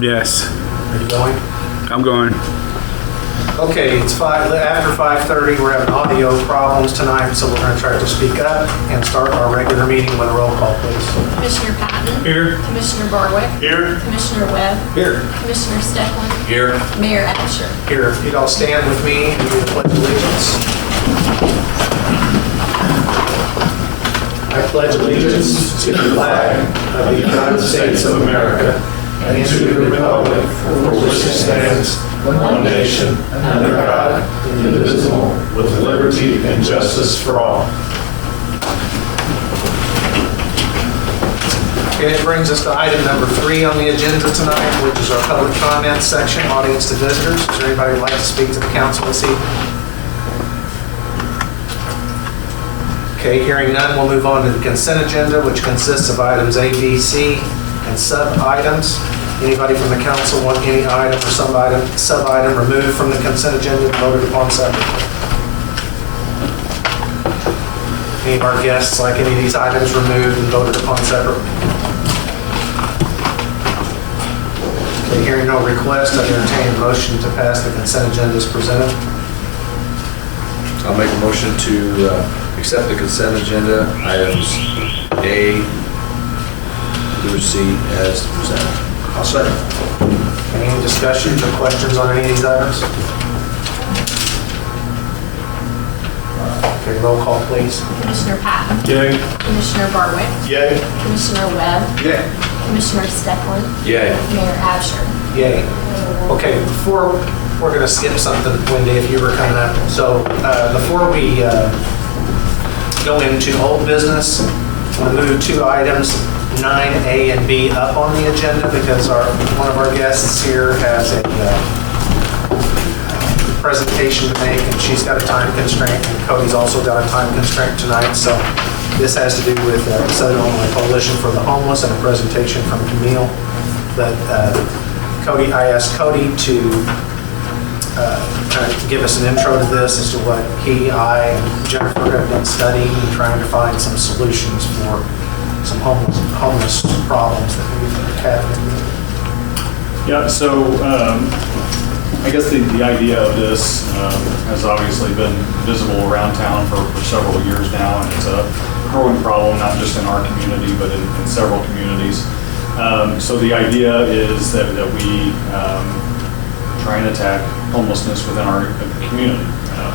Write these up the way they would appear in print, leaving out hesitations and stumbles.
Yes, Are you going? I'm going. Okay, it's after 5:30. We're having audio problems tonight, so we're going to try to speak up and start our regular meeting with a roll call, please. Commissioner Patton. Here. Commissioner Barwick. Here. Commissioner Webb. Here. Commissioner Stecklin. Here. Mayor Asher. Here, if you'd all stand with me and do the pledge of allegiance. I pledge allegiance to the flag of the United States of America and to the republic for which it stands, one nation, under God, indivisible, with liberty and justice for all. Okay, it brings us to item number 3 on the agenda tonight, which is our public comments section, audience to visitors. Is there anybody who'd like to speak to the council this evening? Okay, hearing none, we'll move on to the consent agenda, which consists of items A, B, C, and sub-items. Anybody from the council want any item or sub-item removed from the consent agenda and voted upon separately? Any of our guests like any of these items removed and voted upon separately? Okay, hearing no request, I entertain a motion to pass the consent agenda as presented. I'll make a motion to accept the consent agenda, items A through C as presented. I'll second. Any discussions or questions on any of these items? Okay, roll call, please. Commissioner Patton. Yay. Commissioner Barwick. Yay. Commissioner Webb. Yay. Commissioner Stecklin. Yay. Mayor Asher. Yay. Okay, before, we're going to skip something, Wendy, if you were coming up. So before we go into old business, we'll move 2 items, 9A and B, up on the agenda because one of our guests here has a presentation to make, and she's got a time constraint, and Cody's also got a time constraint tonight. So this has to do with Southern Illinois Coalition for the Homeless and a presentation from Camille. But Cody, I asked Cody to kind of give us an intro to this as to what he, I, and Jennifer have been studying and trying to find some solutions for some homeless problems that we've had. Yeah, so I guess the idea of this has obviously been visible around town for several years now, and it's a growing problem, not just in our community, but in several communities. So the idea is that we try and attack homelessness within our community,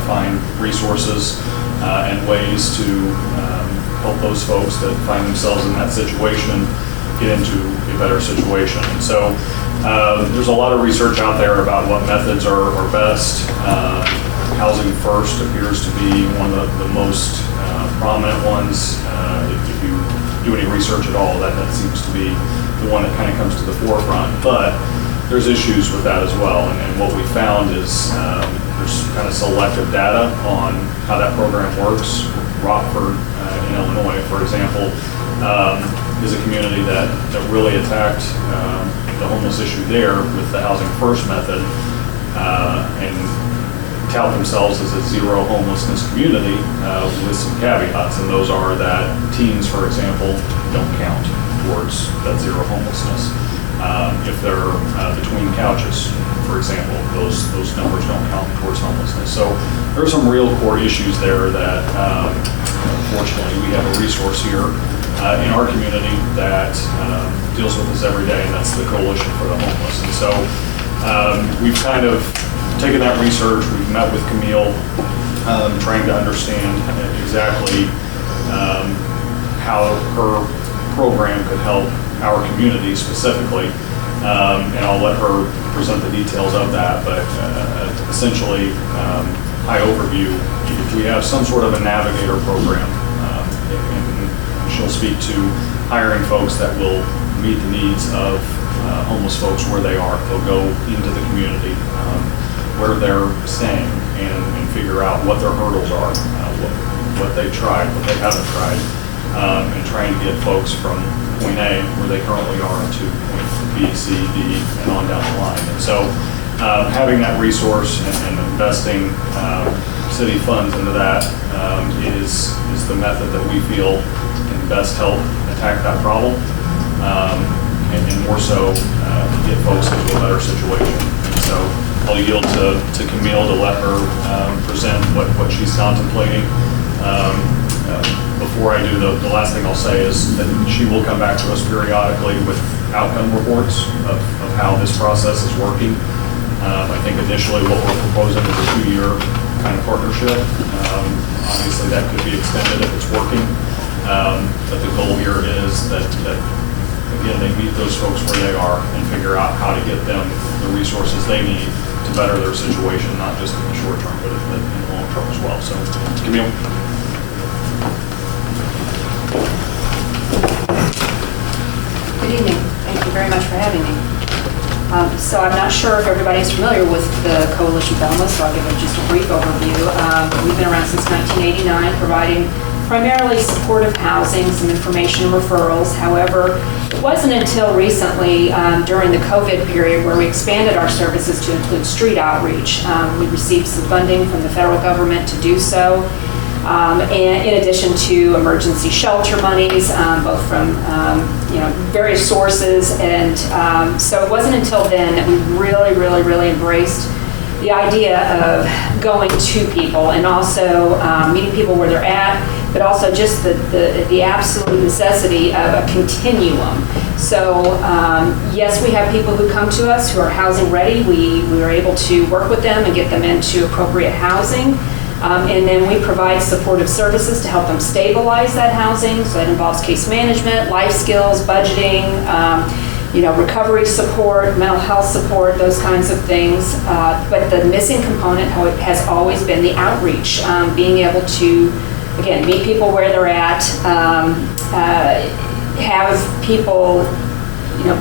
find resources and ways to help those folks that find themselves in that situation get into a better situation. And so there's a lot of research out there about what methods are best. Housing First appears to be one of the most prominent ones. If you do any research at all, that seems to be the one that kind of comes to the forefront. But there's issues with that as well. And what we found is there's kind of selective data on how that program works. Rockford in Illinois, for example, is a community that really attacked the homeless issue there with the Housing First method and tout themselves as a zero homelessness community with some caveats, and those are that teens, for example, don't count towards that zero homelessness. If they're between couches, for example, those numbers don't count towards homelessness. So there are some real core issues there that, fortunately, we have a resource here in our community that deals with this every day, and that's the Coalition for the Homeless. And so we've kind of taken that research, we've met with Camille, trying to understand exactly how her program could help our community specifically. And I'll let her present the details of that, but essentially, high overview, we have some sort of a navigator program, and she'll speak to hiring folks that will meet the needs of homeless folks where they are. They'll go into the community where they're staying and figure out what their hurdles are, what they've tried, what they haven't tried, and trying to get folks from point A, where they currently are, to point B, C, D, and on down the line. And so having that resource and investing city funds into that is the method that we feel can best help attack that problem, and more so get folks into a better situation. And so I'll yield to Camille to let her present what she's contemplating. Before I do, the last thing I'll say is that she will come back to us periodically with outcome reports of how this process is working. I think initially what we're proposing is a 2-year kind of partnership. Obviously that could be extended if it's working. But the goal here is that again, they meet those folks where they are and figure out how to get them the resources they need to better their situation, not just in the short term, but in the long term as well. So, Camille. Good evening. Thank you very much for having me. So I'm not sure if everybody's familiar with the Coalition for Homeless, so I'll give you just a brief overview. We've been around since 1989, providing primarily supportive housing, some information and referrals. However, it wasn't until recently, during the COVID period, where we expanded our services to include street outreach. We received some funding from the federal government to do so. And in addition to emergency shelter monies, both from various sources, and so it wasn't until then that we really embraced the idea of going to people and also meeting people where they're at, but also just the absolute necessity of a continuum. So yes, we have people who come to us who are housing ready. We are able to work with them and get them into appropriate housing. And then we provide supportive services to help them stabilize that housing. So that involves case management, life skills, budgeting, recovery support, mental health support, those kinds of things. But the missing component has always been the outreach, being able to, again, meet people where they're at, have people,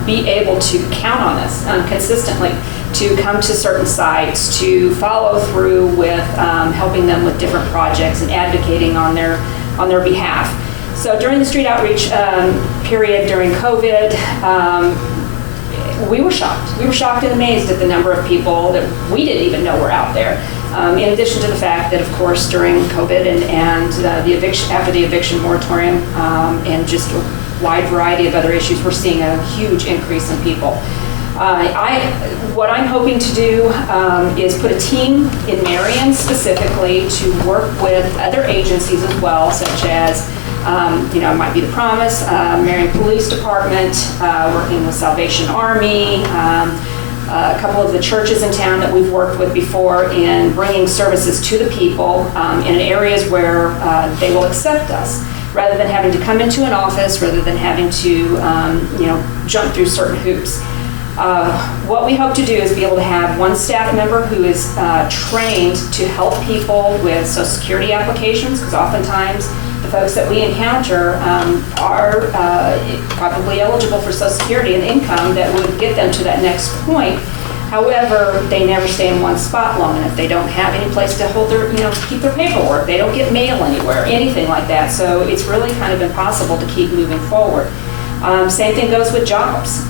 be able to count on us consistently to come to certain sites, to follow through with helping them with different projects and advocating on their behalf. So during the street outreach period during COVID, we were shocked. We were shocked and amazed at the number of people that we didn't even know were out there. In addition to the fact that, of course, during COVID and the eviction, after the eviction moratorium and just a wide variety of other issues, we're seeing a huge increase in people. What I'm hoping to do is put a team in Marion specifically to work with other agencies as well, such as, it might be the Promise, Marion Police Department, working with Salvation Army, a couple of the churches in town that we've worked with before in bringing services to the people in areas where they will accept us, rather than having to come into an office, rather than having to, jump through certain hoops. What we hope to do is be able to have one staff member who is trained to help people with Social Security applications, because oftentimes the folks that we encounter are probably eligible for Social Security and income that would get them to that next point. However, they never stay in one spot long enough. They don't have any place to hold their, keep their paperwork. They don't get mail anywhere, anything like that. So it's really kind of impossible to keep moving forward. Same thing goes with jobs.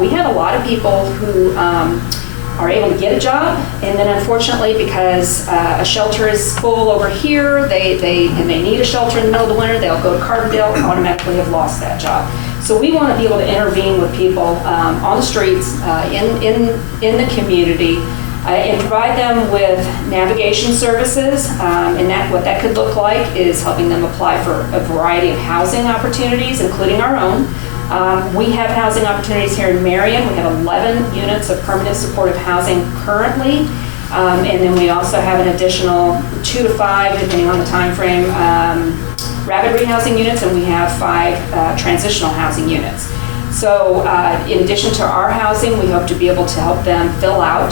We have a lot of people who are able to get a job, and then unfortunately, because a shelter is full over here, they need a shelter in the middle of the winter, they'll go to Carbondale and automatically have lost that job. So we want to be able to intervene with people on the streets, in the community, and provide them with navigation services. And what that could look like is helping them apply for a variety of housing opportunities, including our own. We have housing opportunities here in Marion. We have 11 units of permanent supportive housing currently. And then we also have an additional 2 to 5, depending on the time frame, rapid rehousing units, and we have 5 transitional housing units. So in addition to our housing, we hope to be able to help them fill out.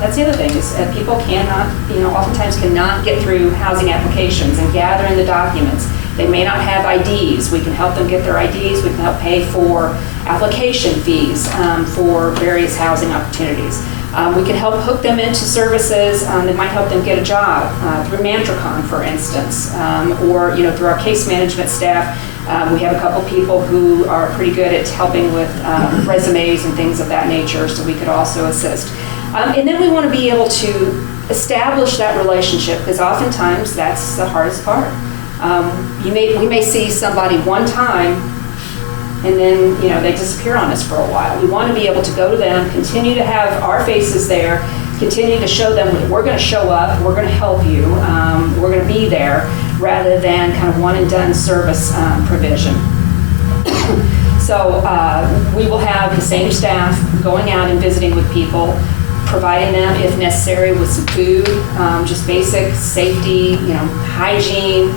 That's the other thing, is people cannot, oftentimes cannot get through housing applications and gather in the documents. They may not have IDs. We can help them get their IDs. We can help pay for application fees for various housing opportunities. We can help hook them into services that might help them get a job through Mantracon, for instance, or through our case management staff. We have a couple people who are pretty good at helping with resumes and things of that nature, so we could also assist. And then we want to be able to establish that relationship, because oftentimes that's the hardest part. We may see somebody one time, and then, they disappear on us for a while. We want to be able to go to them, continue to have our faces there, continue to show them that we're going to show up, we're going to help you, we're going to be there, rather than kind of one and done service provision. So we will have the same staff going out and visiting with people, providing them, if necessary, with some food, just basic safety, hygiene,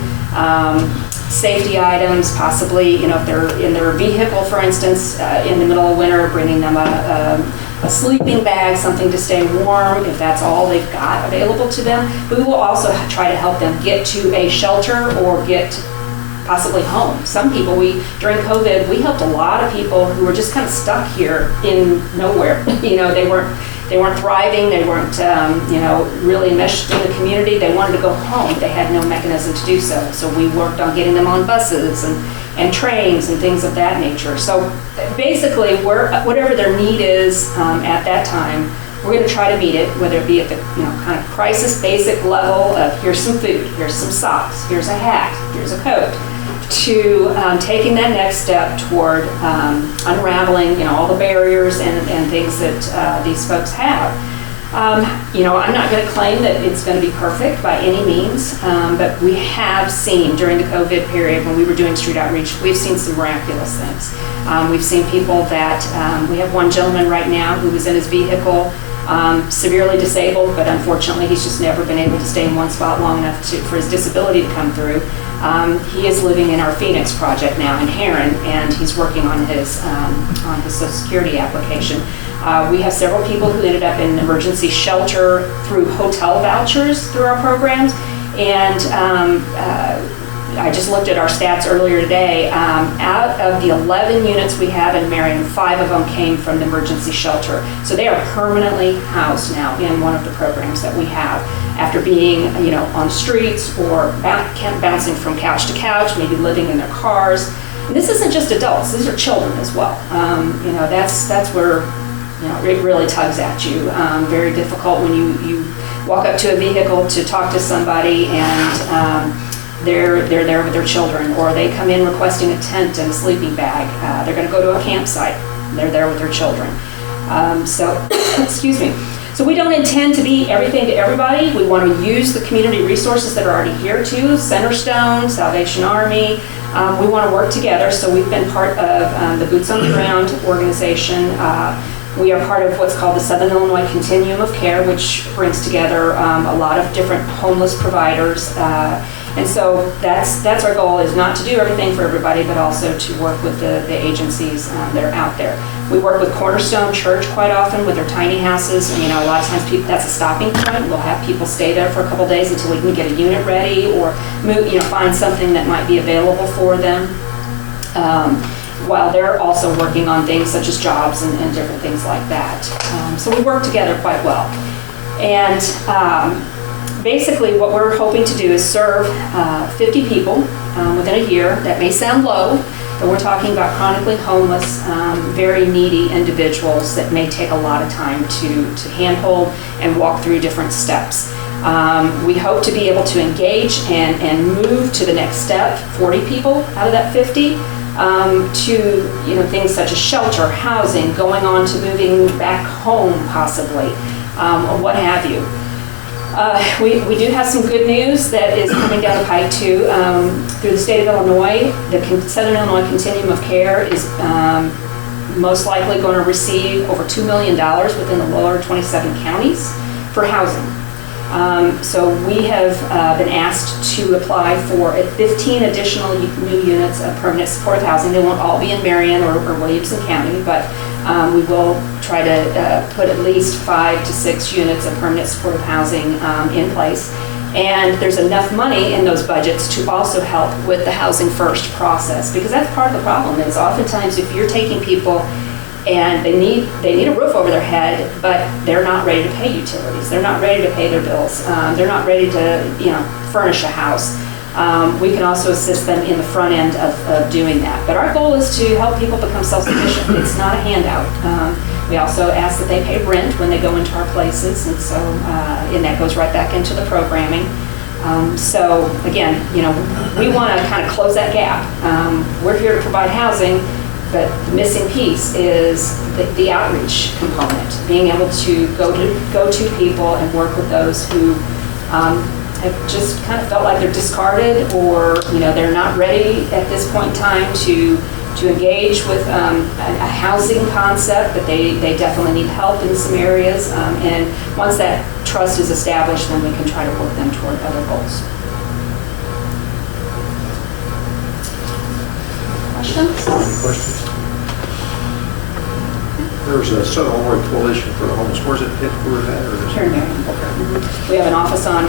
safety items, possibly, if they're in their vehicle, for instance, in the middle of winter, bringing them a sleeping bag, something to stay warm, if that's all they've got available to them. But we will also try to help them get to a shelter or get possibly home. Some people, during COVID, we helped a lot of people who were just kind of stuck here in nowhere. They weren't thriving, they weren't, really enmeshed in the community. They wanted to go home. They had no mechanism to do so. So we worked on getting them on buses and trains and things of that nature. So basically, whatever their need is at that time, we're going to try to meet it, whether it be at the kind of crisis basic level of here's some food, here's some socks, here's a hat, here's a coat, to taking that next step toward unraveling, all the barriers and things that these folks have. I'm not going to claim that it's going to be perfect by any means, but we have seen during the COVID period when we were doing street outreach, we've seen some miraculous things. We've seen people that, we have one gentleman right now who was in his vehicle, severely disabled, but unfortunately he's just never been able to stay in one spot long enough for his disability to come through. He is living in our Phoenix project now in Heron, and he's working on his Social Security application. We have several people who ended up in emergency shelter through hotel vouchers through our programs, and I just looked at our stats earlier today. Out of the 11 units we have in Marion, 5 of them came from the emergency shelter. So they are permanently housed now in one of the programs that we have after being, on streets or bouncing from couch to couch, maybe living in their cars. And this isn't just adults, these are children as well. That's where, it really tugs at you. Very difficult when you walk up to a vehicle to talk to somebody and they're there with their children, or they come in requesting a tent and a sleeping bag. They're going to go to a campsite. They're there with their children. Excuse me. So we don't intend to be everything to everybody. We want to use the community resources that are already here too, Centerstone, Salvation Army. We want to work together. So we've been part of the Boots on the Ground organization. We are part of what's called the Southern Illinois Continuum of Care, which brings together a lot of different homeless providers. And so that's our goal, is not to do everything for everybody, but also to work with the agencies that are out there. We work with Cornerstone Church quite often with their tiny houses. And, a lot of times that's a stopping point. We'll have people stay there for a couple days until we can get a unit ready or move, find something that might be available for them. While they're also working on things such as jobs and different things like that. So we work together quite well. And basically what we're hoping to do is serve 50 people within a year. That may sound low, but we're talking about chronically homeless, very needy individuals that may take a lot of time to handhold and walk through different steps. We hope to be able to engage and move to the next step, 40 people out of that 50, to things such as shelter, housing, going on to moving back home possibly, or what have you. We do have some good news that is coming down the pike too. Through the state of Illinois, the Southern Illinois Continuum of Care is most likely going to receive over $2 million within the lower 27 counties for housing. So we have been asked to apply for 15 additional new units of permanent supportive housing. They won't all be in Marion or Williamson County, but we will try to put at least 5 to 6 units of permanent supportive housing in place. And there's enough money in those budgets to also help with the Housing First process, because that's part of the problem. Is oftentimes if you're taking people and they need a roof over their head, but they're not ready to pay utilities, they're not ready to pay their bills, they're not ready to furnish a house. We can also assist them in the front end of doing that. But our goal is to help people become self-sufficient. It's not a handout. We also ask that they pay rent when they go into our places, and so and that goes right back into the programming. So again, we want to kind of close that gap. We're here to provide housing, But the missing piece is the outreach component, being able to go to people and work with those who have just kind of felt like they're discarded, or they're not ready at this point in time to engage with a housing concept, but they definitely need help in some areas. And once that trust is established, then we can try to work them toward other goals. Questions? Any questions? There's a Southern Illinois Coalition for the Homeless. Where's it headquartered at? Or is Here in Marion. We have an office on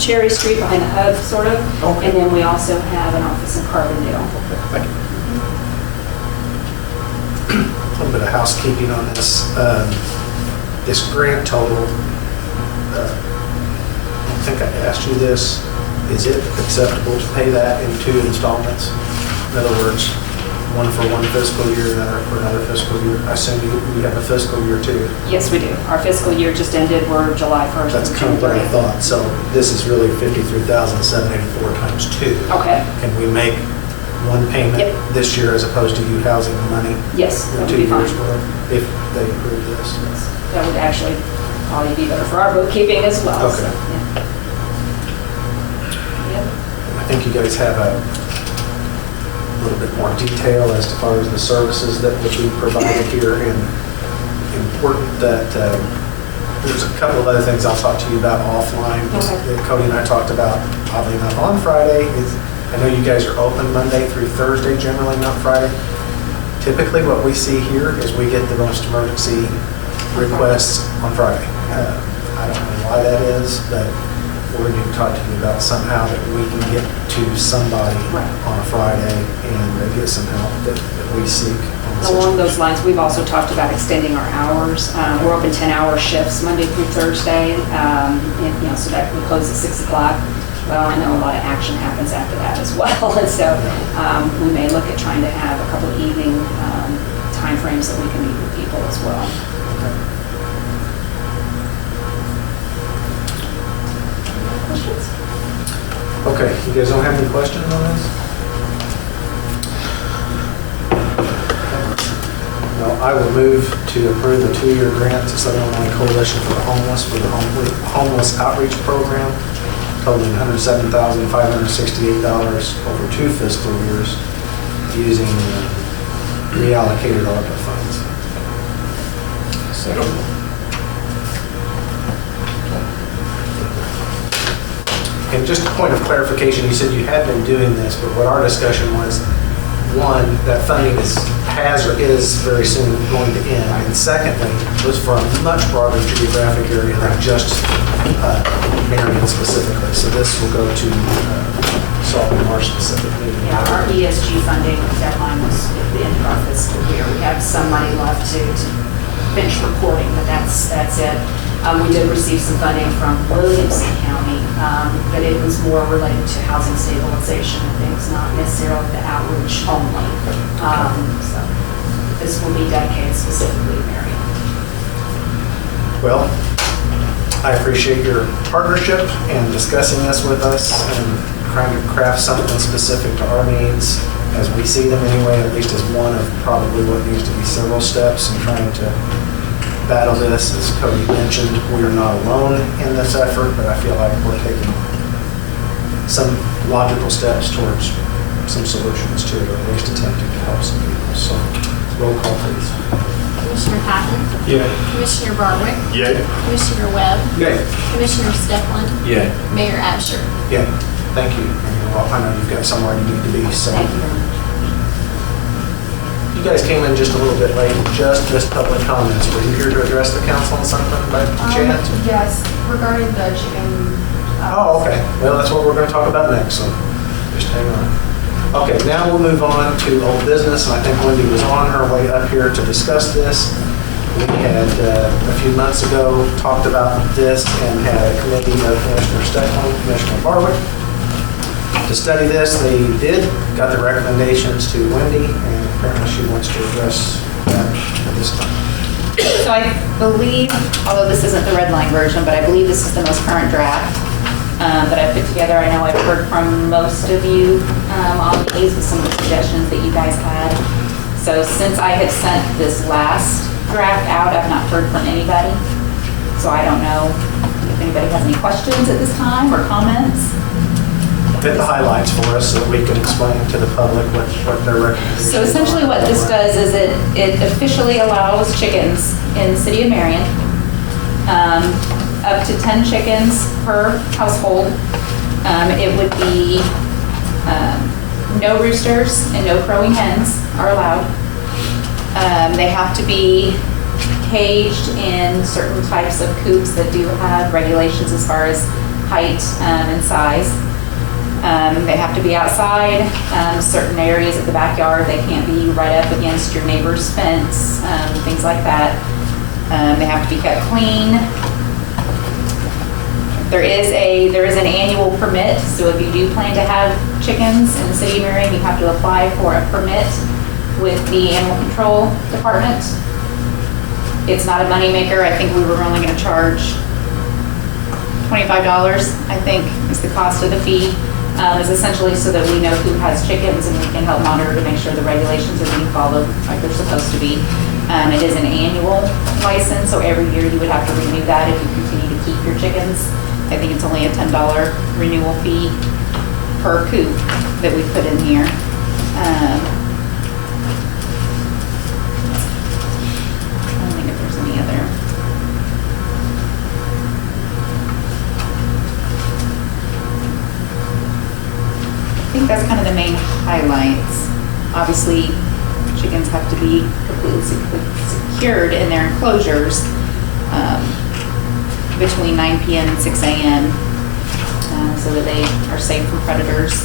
Cherry Street behind the hub, sort of. Okay. And then we also have an office in Carbondale. Thank you. A little bit of housekeeping on this. This grant total, I don't think I asked you this. Is it acceptable to pay that in 2 installments? In other words, one for one fiscal year, another for another fiscal year. I assume you have a fiscal year too. Yes, we do. Our fiscal year just ended. We're July 1st. That's through kind of what I June 30th. thought. So this is really 53,784 times 2. Okay. Can we make one payment Yep. this year as opposed to you housing the money Yes, in that 2 would be fine. years' worth if they approve this? That would actually probably be better for our bookkeeping as well. Okay. So, yeah. Yep. I think you guys have a little bit more detail as far as the services that would be provided here, and important that there's a couple of other things I'll talk to you about offline Okay. that Cody and I talked about, oddly enough, on Friday. I know you guys are open Monday through Thursday, generally, not Friday. Typically, what we see here is we get the most emergency requests on Friday. I don't know why that is, but we're going to talk to you about somehow that we can get to somebody Right. on a Friday and get some help that we seek. on such Along an those issue. lines, we've also talked about extending our hours. We're open 10-hour shifts Monday through Thursday, and, so that we close at 6 o'clock. Well, I know a lot of action happens after that as well, and so we may look at trying to have a couple of evening timeframes that we can meet with people as well. Questions? Okay, you guys don't have any questions on this? Well, I will move to approve the 2-year grant to Southern Illinois Coalition for the Homeless Outreach Program, totaling $107,568 over 2 fiscal years, using reallocated ARPA funds. Second. And just a point of clarification, you said you had been doing this, but what our discussion was, one, that funding has or is very soon going to end, and secondly, was for a much broader geographic area than just Marion specifically. So this will go to Salt and Marsh specifically. Yeah, our ESG funding deadline was at the end of our fiscal year. We have some money left to finish reporting, but that's it. We did receive some funding from Williamson County, but it was more related to housing stabilization and things, not necessarily the outreach only. So this will be dedicated specifically to Marion. Well, I appreciate your partnership and discussing this with us and trying to craft something specific to our needs as we see them anyway, at least as one of probably what needs to be several steps in trying to battle this. As Cody mentioned, we are not alone in this effort, but I feel like we're taking some logical steps towards some solutions to it, or at least attempting to help some people. So, roll call, please. Commissioner Patton? Yeah. Commissioner Barwick? Yay. Commissioner Webb? Yay. Commissioner Stepland? Yeah. Mayor Absher? Yeah. Thank you. Well, I know you've got somewhere you need to be, so. Thank you very much. You guys came in just a little bit late, just missed public comments. Were you here to address the council on something by chance? Yes, regarding the chicken. Oh, okay. Well, that's what we're going to talk about next, so just hang on. Okay, now we'll move on to old business, and I think Wendy was on her way up here to discuss this. We had, a few months ago, talked about this and had a committee of Commissioner Steckland, Commissioner Barwick to study this. They did, got the recommendations to Wendy, and apparently she wants to address that at this time. So I believe, although this isn't the red line version, but I believe this is the most current draft that I put together. I know I've heard from most of you on these with some of the suggestions that you guys had. So since I had sent this last draft out, I've not heard from anybody. So I don't know if anybody has any questions at this time or comments. Hit the highlights for us so that we can explain to the public what their recommendations are. So essentially what this does is it officially allows chickens in the city of Marion, up to 10 chickens per household. It would be no roosters and no crowing hens are allowed. They have to be caged in certain types of coops that do have regulations as far as height and size. They have to be outside, certain areas of the backyard. They can't be right up against your neighbor's fence, things like that. They have to be kept clean. There is an annual permit, so if you do plan to have chickens in the city of Marion, you have to apply for a permit with the animal control department. It's not a moneymaker. I think we were only going to charge $25, I think, is the cost of the fee. Is essentially so that we know who has chickens and we can help monitor to make sure the regulations are being followed like they're supposed to be. It is an annual license, so every year you would have to renew that if you continue to keep your chickens. I think it's only a $10 renewal fee per coop that we put in here. I don't think if there's any other. I think that's kind of the main highlights. Obviously, chickens have to be completely secured in their enclosures between 9 p.m. and 6 a.m. So that they are safe from predators.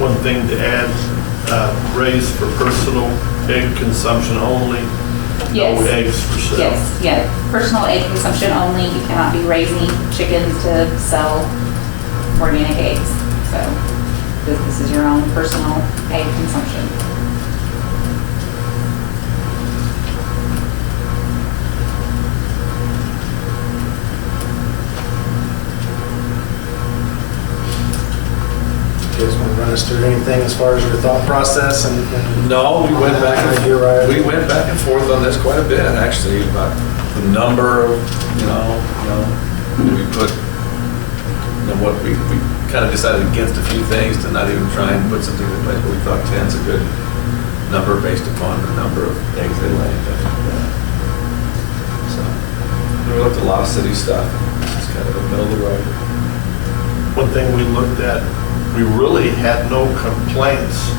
One thing to add, raised for personal egg consumption only. Yes. No eggs for sale. Yes, yeah. Personal egg consumption only. You cannot be raising chickens to sell organic eggs. So this is your own personal egg consumption. You guys want to run us through anything as far as your thought process and No, we went back You're right. we went back and forth on this quite a bit, actually, about the number of, we put, what we kind of decided against a few things to not even try and put something in place, but we thought 10's a good number based upon the number of eggs they lay. So, we looked at a lot of city stuff. It's kind of the middle of the road. One thing we looked at, we really had no complaints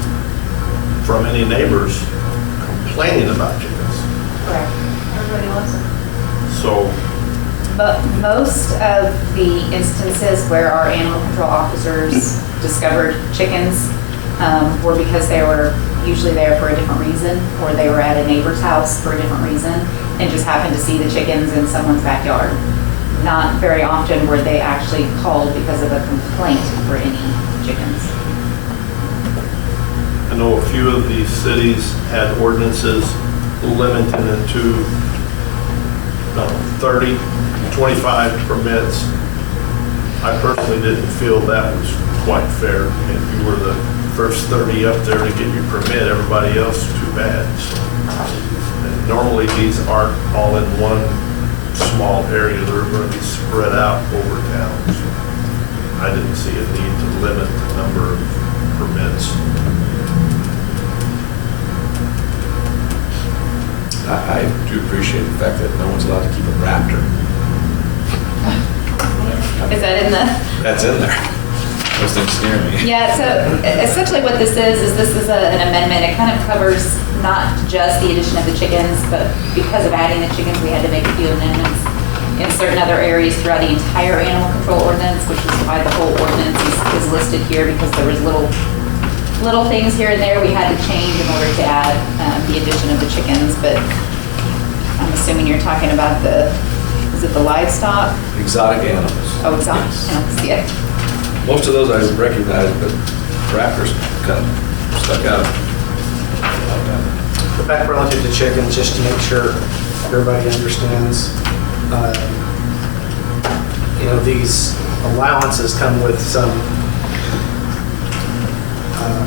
from any neighbors complaining about chickens. Correct. Everybody loves it. So, But most of the instances where our animal control officers discovered chickens were because they were usually there for a different reason, or they were at a neighbor's house for a different reason and just happened to see the chickens in someone's backyard. Not very often were they actually called because of a complaint for any chickens. I know a few of these cities had ordinances limiting it to 30, 25 permits. I personally didn't feel that was quite fair. If you were the first 30 up there to get your permit, everybody else, too bad. So, and normally these aren't all in one small area. They're going to be spread out over town. So I didn't see a need to limit the number of permits. I do appreciate the fact that no one's allowed to keep a raptor. Is that in the? That's in there. Those things scare me. Yeah, so essentially what this is this is an amendment. It kind of covers not just the addition of the chickens, but because of adding the chickens, we had to make a few amendments in certain other areas throughout the entire animal control ordinance, which is why the whole ordinance is listed here, because there was little things here and there we had to change in order to add the addition of the chickens. But I'm assuming you're talking about is it the livestock? Exotic animals. Oh, exotic Yes. animals, yeah. Most of those I recognize, but raptors kind of stuck out. But back relative to chickens, just to make sure everybody understands, these allowances come with some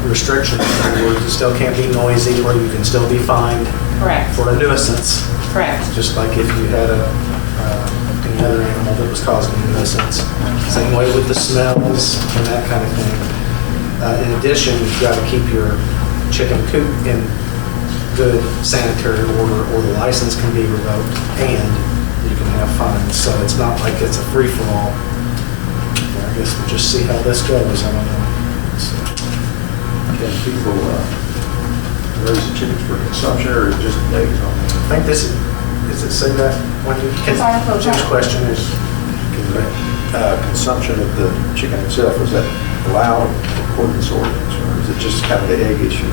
restrictions. In other words, it still can't be noisy, or you can still be fined Correct, for a nuisance, correct. just like if you had any other animal that was causing a nuisance. Same way with the smells and that kind of thing. In addition, you've got to keep your chicken coop in good sanitary order, or the license can be revoked, and you can have fines. So it's not like it's a free-for-all. I guess we'll just see how this goes. I don't know. So, Can people raise the chickens for consumption or just eggs on them? I think this is it say that? Wendy? Jim's question is, Consumption of the chicken itself, is that allowed according to this ordinance, or is it just kind of the egg issue?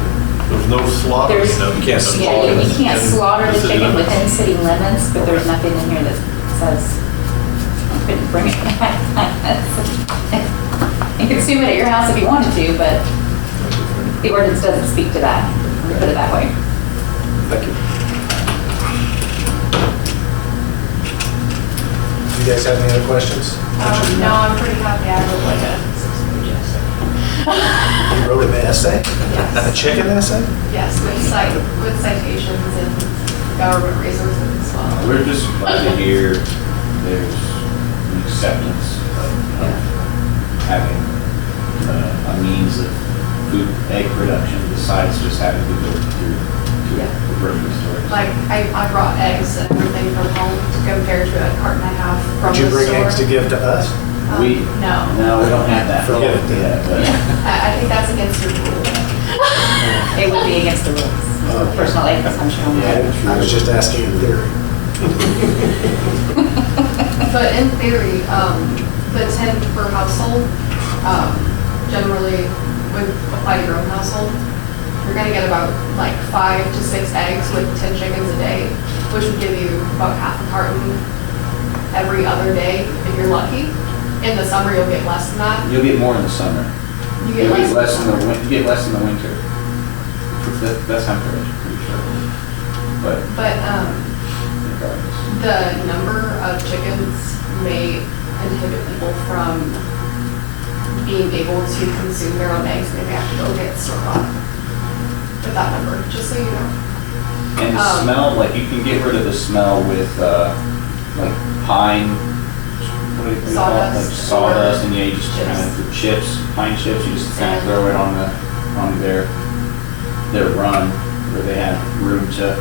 There's no slaughter. There's- you know, You can't Yeah, you can't slaughter the city chicken limits. within city limits, but there's nothing in here that says you couldn't bring it back. You can consume it at your house if you wanted to, but the ordinance doesn't speak to that, let me put it that way. thank you. You guys have any other questions? No, I'm pretty happy I wrote like a 6-page essay. You wrote an essay? A chicken essay? Yes, with citations and government resources as well. We're just glad to hear there's an acceptance of having a means of food, egg production besides just having to go through the grocery store. Like, I brought eggs and everything from home compared to a carton I have from Would the you store. bring eggs to give to us? We, No. no, we don't have that. Forget it then. Yeah, but I think that's against your rule. It would be against the rules, personal egg consumption. Yeah. I was just asking in theory. But in theory, the 10 per household, generally would apply to your own household. You're gonna get about like 5 to 6 eggs with 10 chickens a day, which would give you about half a carton every other day if you're lucky. In the summer, you'll get less than that. you'll get more in the summer. You get You'll less. get less in the you get less in the winter. That's how I'm pretty sure. But But regardless. the number of chickens may inhibit people from being able to consume their own eggs. Maybe have to go get store-bought with that number, just so you know. And the smell, like you can get rid of the smell with like pine, what do you call it? Like Sawdust sawdust, or and yeah, you just kind of chips. pine chips. You just kind of Sand. throw it on their run where they have room to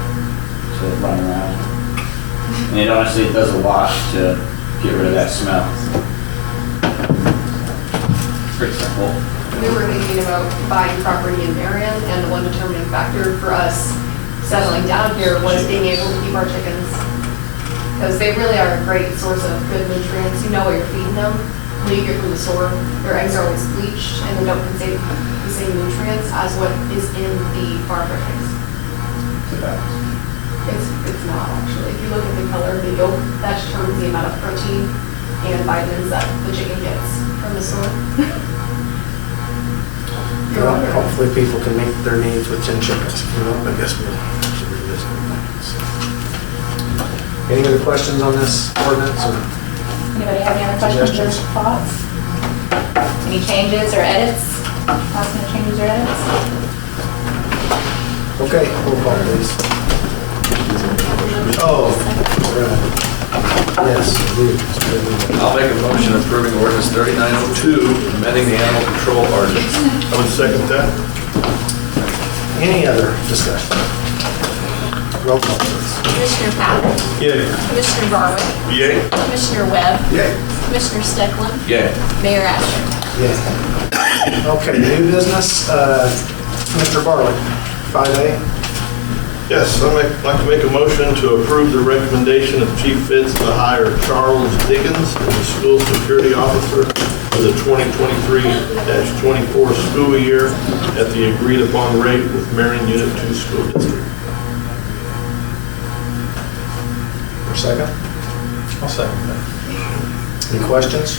run around. And it honestly does a lot to get rid of that smell. Pretty simple. We were thinking about buying property in Marion, and the one determining factor for us settling down here was being able to keep our chickens. Because they really are a great source of good nutrients. You know what you're feeding them. When you get from the store, their eggs are always bleached, and they don't contain the same nutrients as what is in the farm-bred eggs. It's not actually. If you look at the color of the yolk, that determines the amount of protein and vitamins that the chicken gets from the store. You're Well, wondering. hopefully people can meet their needs with 10 chickens. If not, I guess we'll revisit it. So. Any other questions on this ordinance? Or Anybody have any other questions or Suggestions? thoughts? Any changes or edits? Last minute changes or edits? Okay, roll call, please. Oh, yes, indeed. I'll make a motion approving ordinance 3902, amending the animal control ordinance. I would second that. Any other discussion? Roll call, please. Commissioner Powell, Yay. Commissioner Barwick, Yay. Commissioner Webb, Yay. Commissioner Steckland, Yeah. Mayor Asher. Yeah. Okay, new business, Mr. Barley, 5A. Yes, I'd like to make a motion to approve the recommendation of Chief Fitz to hire Charles Diggins as the school security officer for the 2023-24 school year at the agreed upon rate with Marion Unit 2 School District. For a second? I'll second that. Any questions?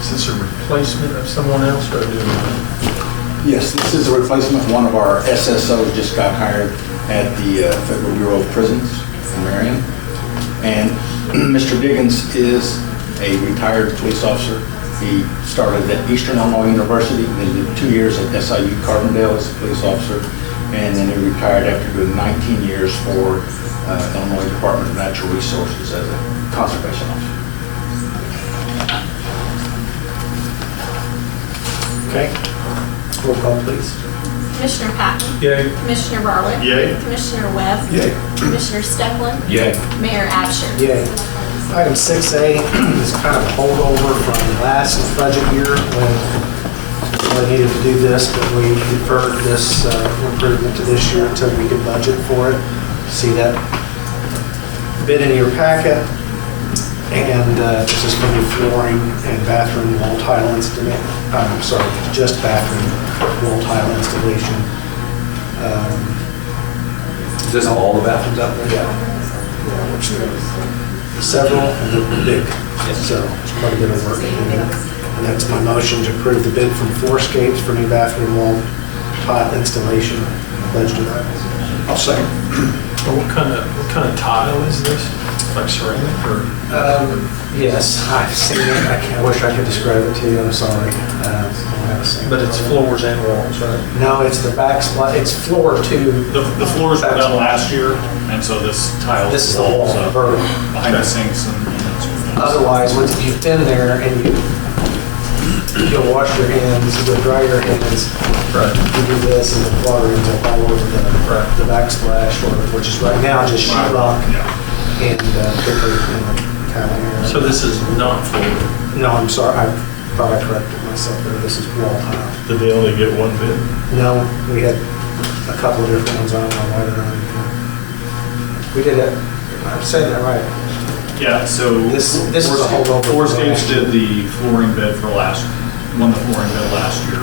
Is this a replacement of someone else or a new one? Yes, this is a replacement. One of our SSOs just got hired at the Federal Bureau of Prisons in Marion. And Mr. Diggins is a retired police officer He started at Eastern Illinois University, then did 2 years at SIU Carbondale as a police officer, and then he retired after doing 19 years for Illinois Department of Natural Resources as a conservation officer. Okay. Roll call, please. Commissioner Patton. Yay. Commissioner Barwick. Yay. Commissioner Webb. Yay. Commissioner Stepland. Yay. Mayor Absher. Yay. Item 6A is kind of a holdover from last budget year when we needed to do this, but we deferred this improvement to this year until we could budget for it. See that bid in your packet. And this is for new flooring and bathroom wall tile installation. I'm sorry, just bathroom wall tile installation. Is this all the bathrooms out there? Yeah, which there are several and they're big, so it's quite a bit of work. And that's my motion to approve the bid from Floorscapes for new bathroom wall tile installation budgeted items. I'll second. What kind of tile is this? Like ceramic or? Yes, I've seen it. I wish I could describe it to you. I'm sorry. I don't have a sample. But it's floors and walls, right? No, it's the backsplash. It's floor to. The floors were done last year, and so this tile. This is the wall, walls up vertical. behind the sinks and that sort of thing. Otherwise, once you've been there and you'll wash your hands, you'll dry your hands. Right. You do this and the water ends up all over the backsplash, which is right now just sheetrock Yeah. and quickly in the tile area. So this is not floor? No, I'm sorry. I thought I corrected myself there. This is wall tile. Did they only get one bid? No, we had a couple of different ones. I don't know why they're not. We did it. I'm saying that right. Yeah, so. This is a holdover. Floorscapes did the flooring bid won the flooring bid last year.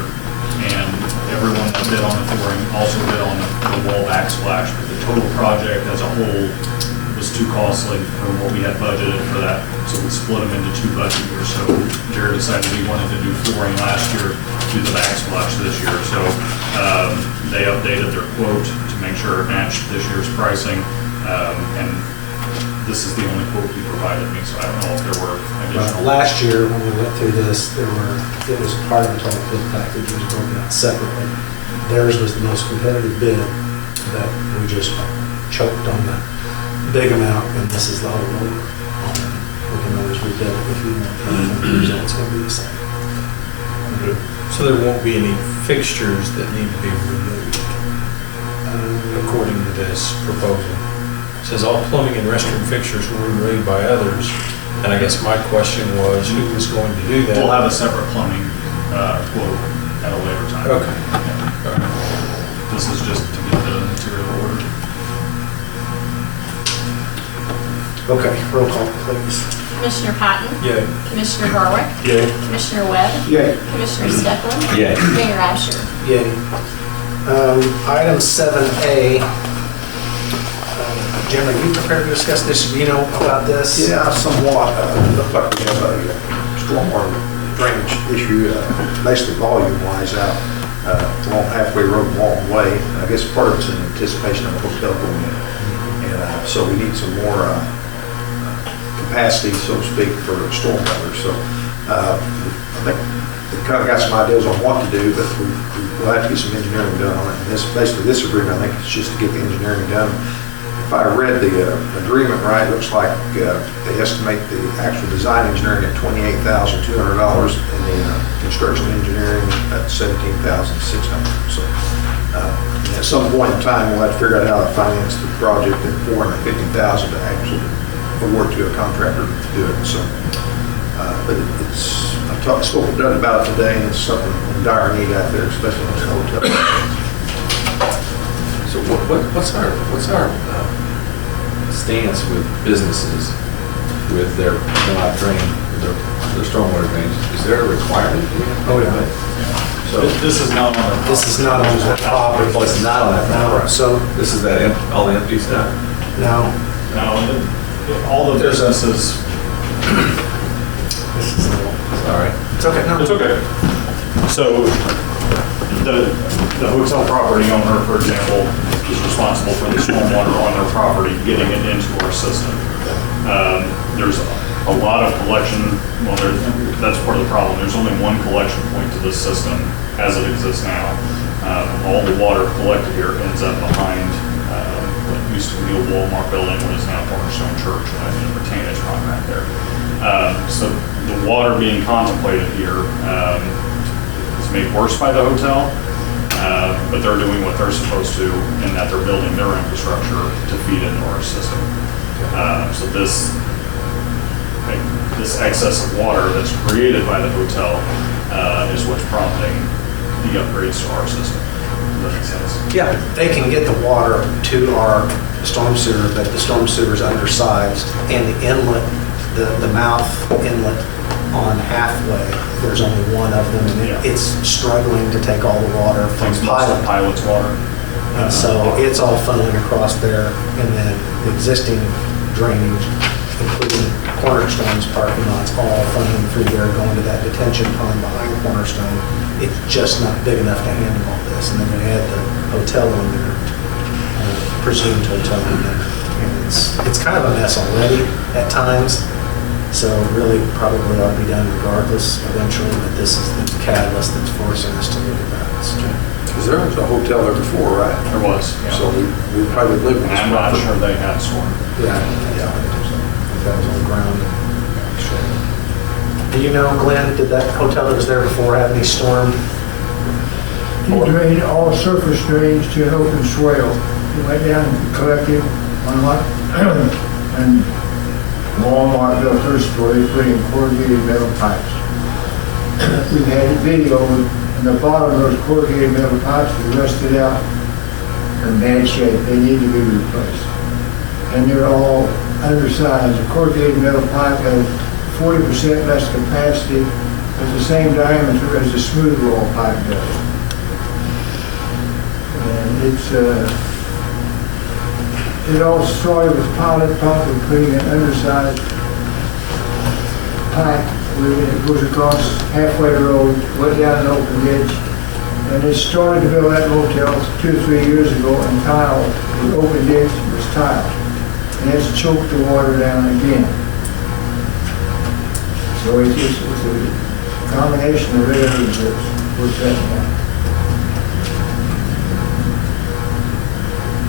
And everyone that bid on the flooring also bid on the wall backsplash. But the total project as a whole was too costly for what we had budgeted for that. So we split them into 2 budget years. So Jared decided we wanted to do flooring last year, do the backsplash this year. So they updated their quote to make sure it matched this year's pricing. And this is the only quote he provided me, so I don't know if there were additional. Last year, when we went through this, it was part of the total bid package, it was broken out separately. Theirs was the most competitive bid that we just choked on the big amount, and this is the whole lower. We can always rebid it if you want, the result's gonna be the same. So there won't be any fixtures that need to be removed, according to this proposal. It says all plumbing and restroom fixtures will be removed by others. And I guess my question was, who was going to do that? We'll have a separate plumbing quote at a later time. Okay. Yeah. This is just to get the material ordered. Okay, roll call, please. Commissioner Patton. Yeah. Commissioner Barwick. Yay. Commissioner Webb. Yay. Commissioner Stepland. Yay. Mayor Absher. Yay. Item 7A. Jim, are you prepared to discuss this? Do you know about this? Yeah, somewhat. Looked like we have a stormwater drainage issue, basically volume-wise out along halfway road, Walton Way. I guess part of it's in anticipation of a hotel going in. And so we need some more capacity, so to speak, for stormwater. So I think we kind of got some ideas on what to do, but we'll have to get some engineering done on it. And basically this agreement, I think, is just to get the engineering done. If I read the agreement right, it looks like they estimate the actual design engineering at $28,200 and the construction engineering at $17,600. So at some point in time, we'll have to figure out how to finance the project at $450,000 to actually award to a contractor to do it. So, but I spoke with Doug about it today, and it's something in dire need out there, especially in the hotel. So what's our stance with businesses with their not drain, with their stormwater drains? Is there a requirement? Oh, yeah. So this is not on our. This is not on that property. Oh, it's not on that property. So, This is that all the empty stuff? no. No, all the businesses. This is a little. Sorry. It's okay, no. It's okay. So the hotel property owner, for example, is responsible for the stormwater on their property, getting it into our system. There's a lot of collection, well, that's part of the problem. There's only one collection point to this system as it exists now. All the water collected here ends up behind what used to be a Walmart building, what is now Cornerstone Church, and a retainage pond right there. So the water being contemplated here is made worse by the hotel, but they're doing what they're supposed to in that they're building their infrastructure to feed into our system. So this excess of water that's created by the hotel is what's prompting the upgrades to our system. Does that make sense? Yeah, they can get the water to our storm sewer, but the storm sewer is undersized, and the inlet, the mouth inlet on Halfway, there's only one of them, and Yeah. it's struggling to take all the water from Takes most of Pilot's water. And so it's all funneling across there, and then the existing drainage, including Cornerstone's parking lots, all funneling through there, going to that detention pond behind Cornerstone. It's just not big enough to handle all this, and then they add the hotel in there, presumed hotel in there. And it's kind of a mess already at times, so really probably ought to be done regardless eventually, but this is the catalyst that's forcing us to look at that. Because there was a hotel there before, right? There was, yeah. So we probably lived in And this I'm not property. sure they had storm. Yeah. That was on the ground. Do you know, Glenn, did that hotel that was there before have any storm? He drained all surface drains to an open swale. He went down and collected on what, and Walmart built their store, they put in corrugated metal pipes. We've had a video, and the bottom of those corrugated metal pipes are rusted out in bad shape. They need to be replaced. And they're all undersized. A corrugated metal pipe has 40% less capacity at the same diameter as a smooth roll pipe does. And it all started with Pilot probably putting an undersized pipe where it goes across Halfway Road, went down an open ditch. And they started to build that motel 2 or 3 years ago, and tile, the open ditch was tile. And it's choked the water down again. So it's a combination of everything that's what's happening.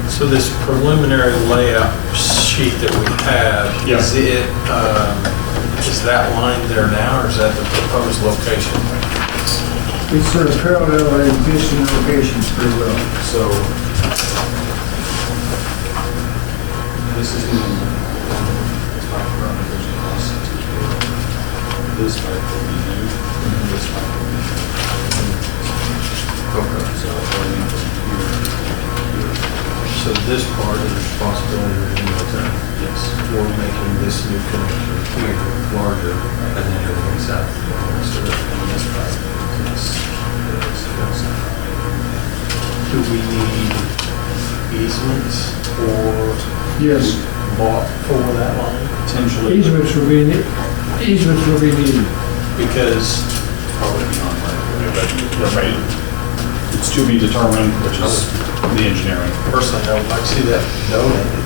So this preliminary layout sheet that we have, Yeah. is that line there now, or is that the proposed location? It's sort of parallel with existing locations pretty well. So this is the this might run if there's a cost to this might be new, and this might be Okay. so running from here. So this part is responsibility of the hotel. Yes. We're making this new connection here larger, and then everything south. So and this part is Do we need easements or Yes, bought for that line? potentially easements will be needed. Because probably beyond right away, but they're made. It's to be determined, which is the engineering. personally, I would like to see that donated,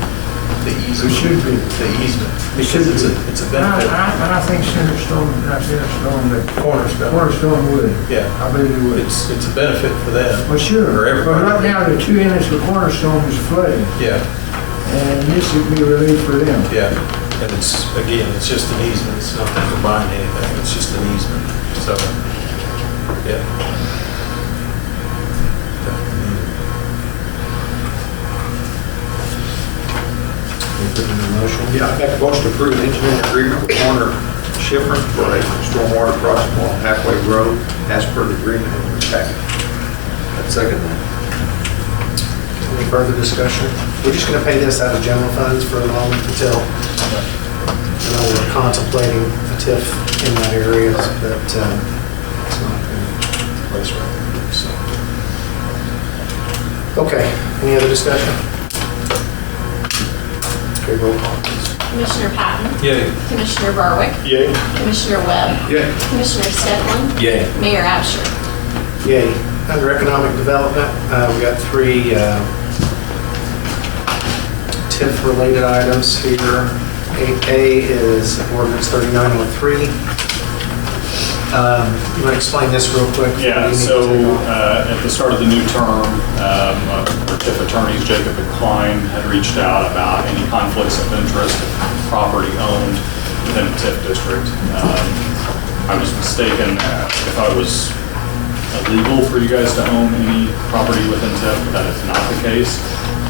the easement. It should be. The easement, should because be. it's a benefit. And I think Centerstone, not Centerstone, but Cornerstone. Cornerstone would. Yeah. I believe it would. It's a benefit for them. Well, sure. For everybody. But right now, the 2 inlets for Cornerstone is flooding, Yeah, and this would be relief for them. yeah. And it's, again, it's just an easement. It's not that we're buying anything. It's just an easement. So, yeah. We put in a motion? Yeah, I make a motion to approve an engineering agreement with Warner Schifrin for a stormwater project on Halfway Road as per the agreement in your packet. I'd second that. Any further discussion? We're just going to pay this out of general funds for the moment until, we're contemplating a TIF in that area, but it's not in place right now, so. Okay, any other discussion? Okay, roll call, please. Commissioner Patton? Yay. Commissioner Barwick? Yay. Commissioner Webb? Yeah. Commissioner Stedman? Yay. Mayor Absher? Yay. Under economic development, we got 3 TIF-related items here. 8A is ordinance 3903. You want to explain this real quick? Yeah, so at the start of the new term, our TIF attorneys, Jacob and Klein, had reached out about any conflicts of interest of property owned within the TIF district. I was mistaken if I was illegal for you guys to own any property within TIF, but that is not the case.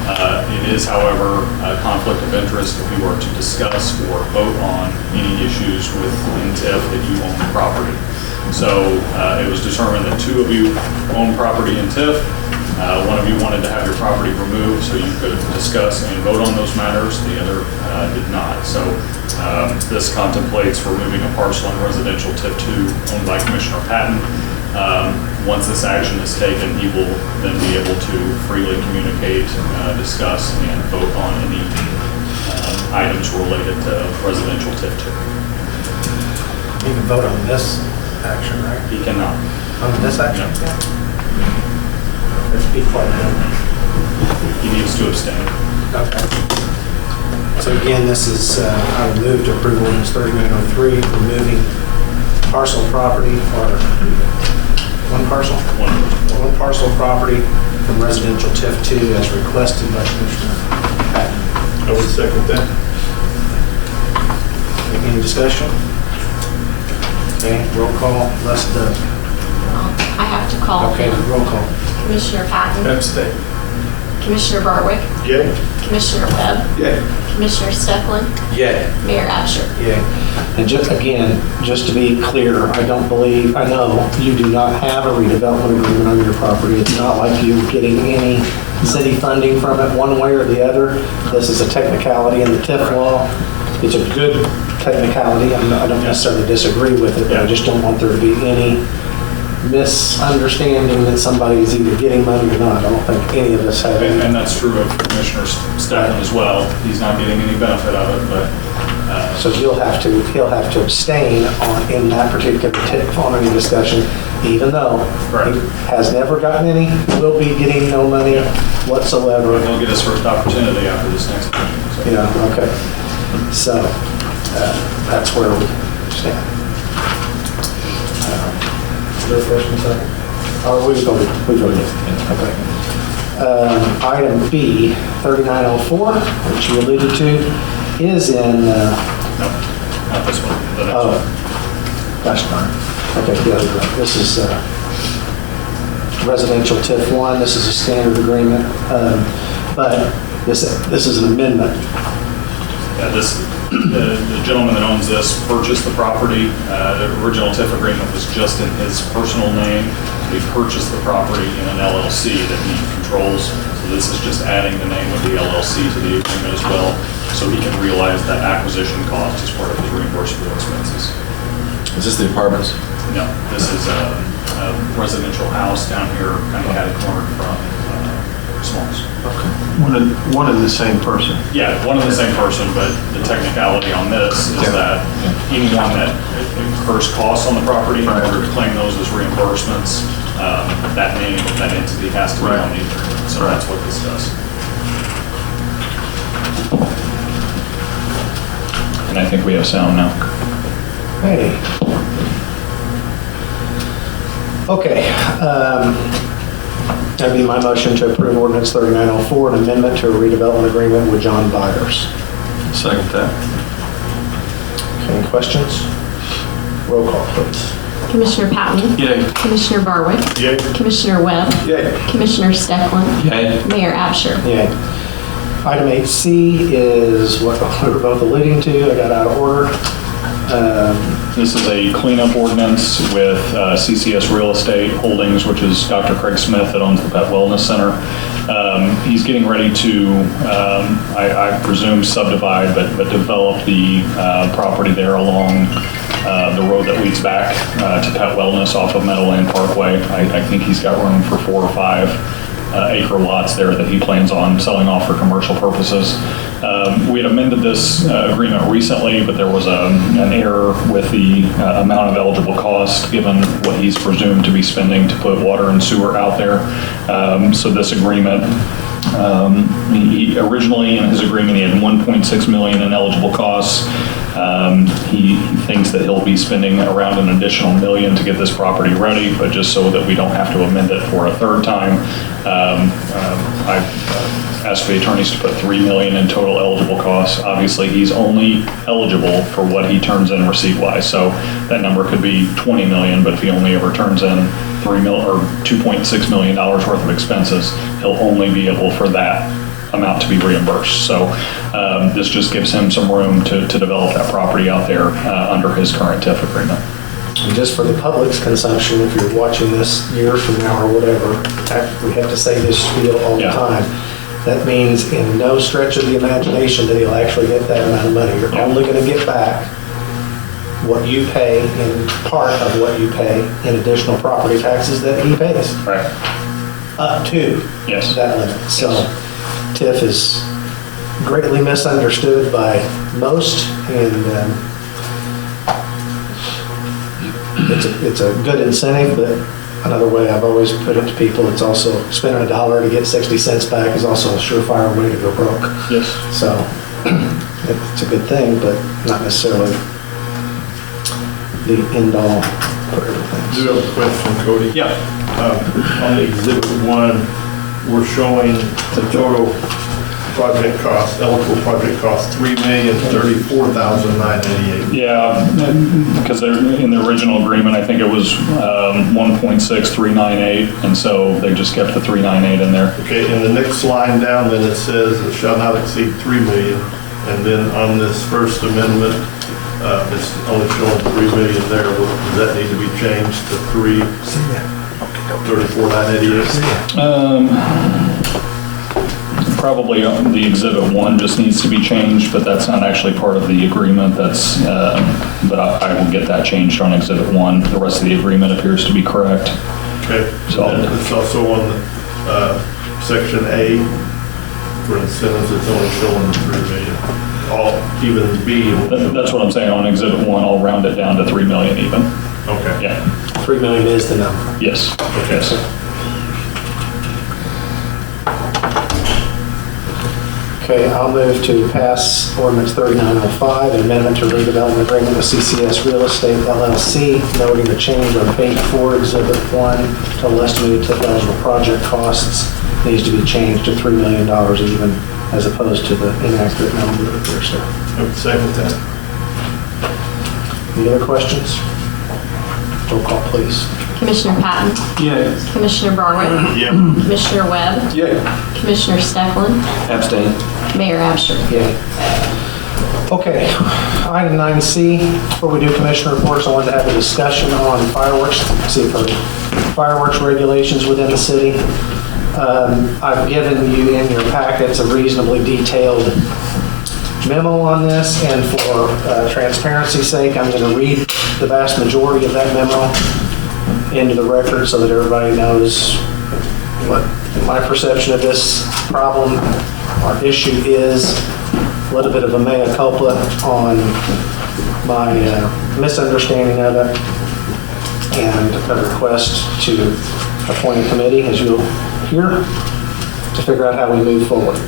It is, however, a conflict of interest if we were to discuss or vote on any issues within TIF that you own the property. So it was determined that 2 of you own property in TIF. One of you wanted to have your property removed so you could discuss and vote on those matters. The other did not. So this contemplates removing a parcel in residential TIF 2 owned by Commissioner Patton. Once this action is taken, he will then be able to freely communicate, discuss, and vote on any items related to residential TIF 2. You can vote on this action, right? He cannot. On this action? Let's be quiet now. He needs to abstain. Okay. So again, this is, I will move to approve ordinance 3903, removing parcel property or one parcel? One parcel of property from residential TIF 2 as requested by Commissioner Patton. I would second that. Any discussion? Okay, roll call, less the, I have to call. okay, roll call. Commissioner Patton. Abstain. Commissioner Barwick. Yay? Commissioner Webb. Yay. Commissioner Stefan. Yeah. Mayor Absher. Yeah. And just, again, just to be clear, I know you do not have a redevelopment agreement on your property. It's not like you're getting any city funding from it one way or the other. This is a technicality in the TIF law. It's a good technicality. I don't necessarily disagree with it, but I just don't want there to be any misunderstanding that somebody is either getting money or not. I don't think any of us have any. And that's true of Commissioner Stefan as well. He's not getting any benefit of it, but So he'll have to abstain in that particular TIF on any discussion, even though he has never gotten any, will be getting no money whatsoever. he'll get his first opportunity after this next meeting. So. Yeah, okay. So that's where we stand. Is there a first and second? Oh, we voted. Okay. Item B, 3904, which you alluded to, is in... No, not this one. The next Oh, one. gosh darn. Okay, the other one. This is residential TIF 1. This is a standard agreement, but this is an amendment. Yeah, the gentleman that owns this purchased the property. The original TIF agreement was just in his personal name. He purchased the property in an LLC that he controls. So this is just adding the name of the LLC to the agreement as well, so he can realize that acquisition cost as part of his reimbursable expenses. Is this the apartments? No, this is a residential house down here, kind of catty-cornered from Smalls. One and the same person. Yeah, one and the same person, but the technicality on this is that anyone that incurs costs on the property, in order to claim those as reimbursements, that name of that entity has to be on the agreement. So that's what this does. And I think we have sound now. Hey. Okay. That'd be my motion to approve ordinance 3904, an amendment to a redevelopment agreement with John Byers. Second that. Any questions? Roll call, please. Commissioner Patton. Yay. Commissioner Barwick. Yay. Commissioner Webb. Yay. Commissioner Stefan. Yay. Mayor Absher. Yay. Item 8C is what we were both alluding to. I got out of order. This is a cleanup ordinance with CCS Real Estate Holdings, which is Dr. Craig Smith that owns the Pet Wellness Center. He's getting ready to, I presume, subdivide, but develop the property there along the road that leads back to Pet Wellness off of Meadowland Parkway. I think he's got room for 4 or 5 acre lots there that he plans on selling off for commercial purposes. We had amended this agreement recently, but there was an error with the amount of eligible cost given what he's presumed to be spending to put water and sewer out there. So this agreement He originally, in his agreement, he had 1.6 million in eligible costs. He thinks that he'll be spending around an additional $1 million to get this property ready, but just so that we don't have to amend it for a third time, I asked the attorneys to put $3 million in total eligible costs. Obviously, he's only eligible for what he turns in receipt-wise, so that number could be $20 million, but if he only ever turns in $2.6 million worth of expenses, he'll only be able for that amount to be reimbursed. So this just gives him some room to develop that property out there under his current TIF agreement. And just for the public's consumption, if you're watching this years from now or whatever, we have to say this spiel all the Yeah. time. That means in no stretch of the imagination that he'll actually get that amount of money. You're only going to get back what you pay in part of what you pay in additional property taxes that he pays. Right. Up to Yes. that limit. So TIF is greatly misunderstood by most, and it's a good incentive, but another way I've always put it to people, it's also spending $1 to get 60 cents back is also a surefire way to go broke. Yes. So it's a good thing, but not necessarily the end all for I everything. do have a question, Cody. Yeah. On the Exhibit 1, we're showing the total project cost, eligible project cost, $3,034,988. Yeah, because in the original agreement, I think it was 1.6398, and so they just kept the 398 in there. Okay, and the next line down, then it says it shall not exceed 3 million. And then on this first amendment, it's only showing 3 million there. Does that need to be changed to 3,34,988? Probably the Exhibit 1 just needs to be changed, but that's not actually part of the agreement. That's, but I will get that changed on Exhibit 1. The rest of the agreement appears to be correct. Okay, So- and it's also on the Section A, for incentives, it's only showing the 3 million. All, even B. That's what I'm saying on Exhibit 1. I'll round it down to 3 million even. Okay. Yeah. 3 million is the number. Yes. Yes. Okay, I'll move to pass ordinance 3905, an amendment to redevelopment agreement with CCS Real Estate LLC, noting the change on page 4, Exhibit 1, total estimated TIF eligible project costs needs to be changed to $3 million even, as opposed to the inaccurate number that appears there. I would second that. Any other questions? Roll call, please. Commissioner Patton? Yes. Commissioner Barwick? Yeah. Commissioner Webb? Yay. Commissioner Steckland? Abstain. Mayor Absher? Yay. Okay, item 9C, before we do commissioner reports, I wanted to have a discussion on fireworks, see if our fireworks regulations within the city. I've given you in your packets a reasonably detailed memo on this, and for transparency's sake, I'm going to read the vast majority of that memo into the record so that everybody knows what my perception of this problem or issue is. A little bit of a mea culpa on my misunderstanding of it, and a request to appoint a committee, as you'll hear, to figure out how we move forward.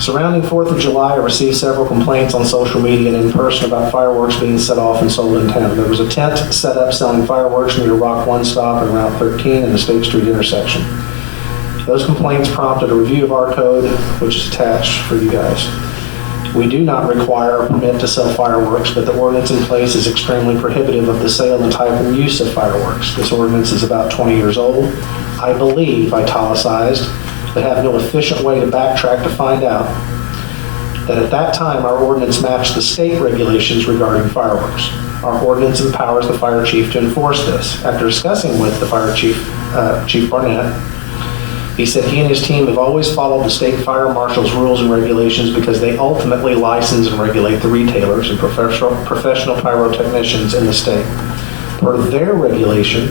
Surrounding 4th of July, I received several complaints on social media and in person about fireworks being set off and sold in town. There was a tent set up selling fireworks near Rock One Stop and Route 13 in the State Street intersection. Those complaints prompted a review of our code, which is attached for you guys. We do not require a permit to sell fireworks, but the ordinance in place is extremely prohibitive of the sale and type and use of fireworks. This ordinance is about 20 years old. I believe, italicized, but have no efficient way to backtrack to find out that at that time our ordinance matched the state regulations regarding fireworks. Our ordinance empowers the fire chief to enforce this. After discussing with the fire chief, Chief Barnett, he said he and his team have always followed the state fire marshal's rules and regulations because they ultimately license and regulate the retailers and professional pyrotechnicians in the state. Per their regulation,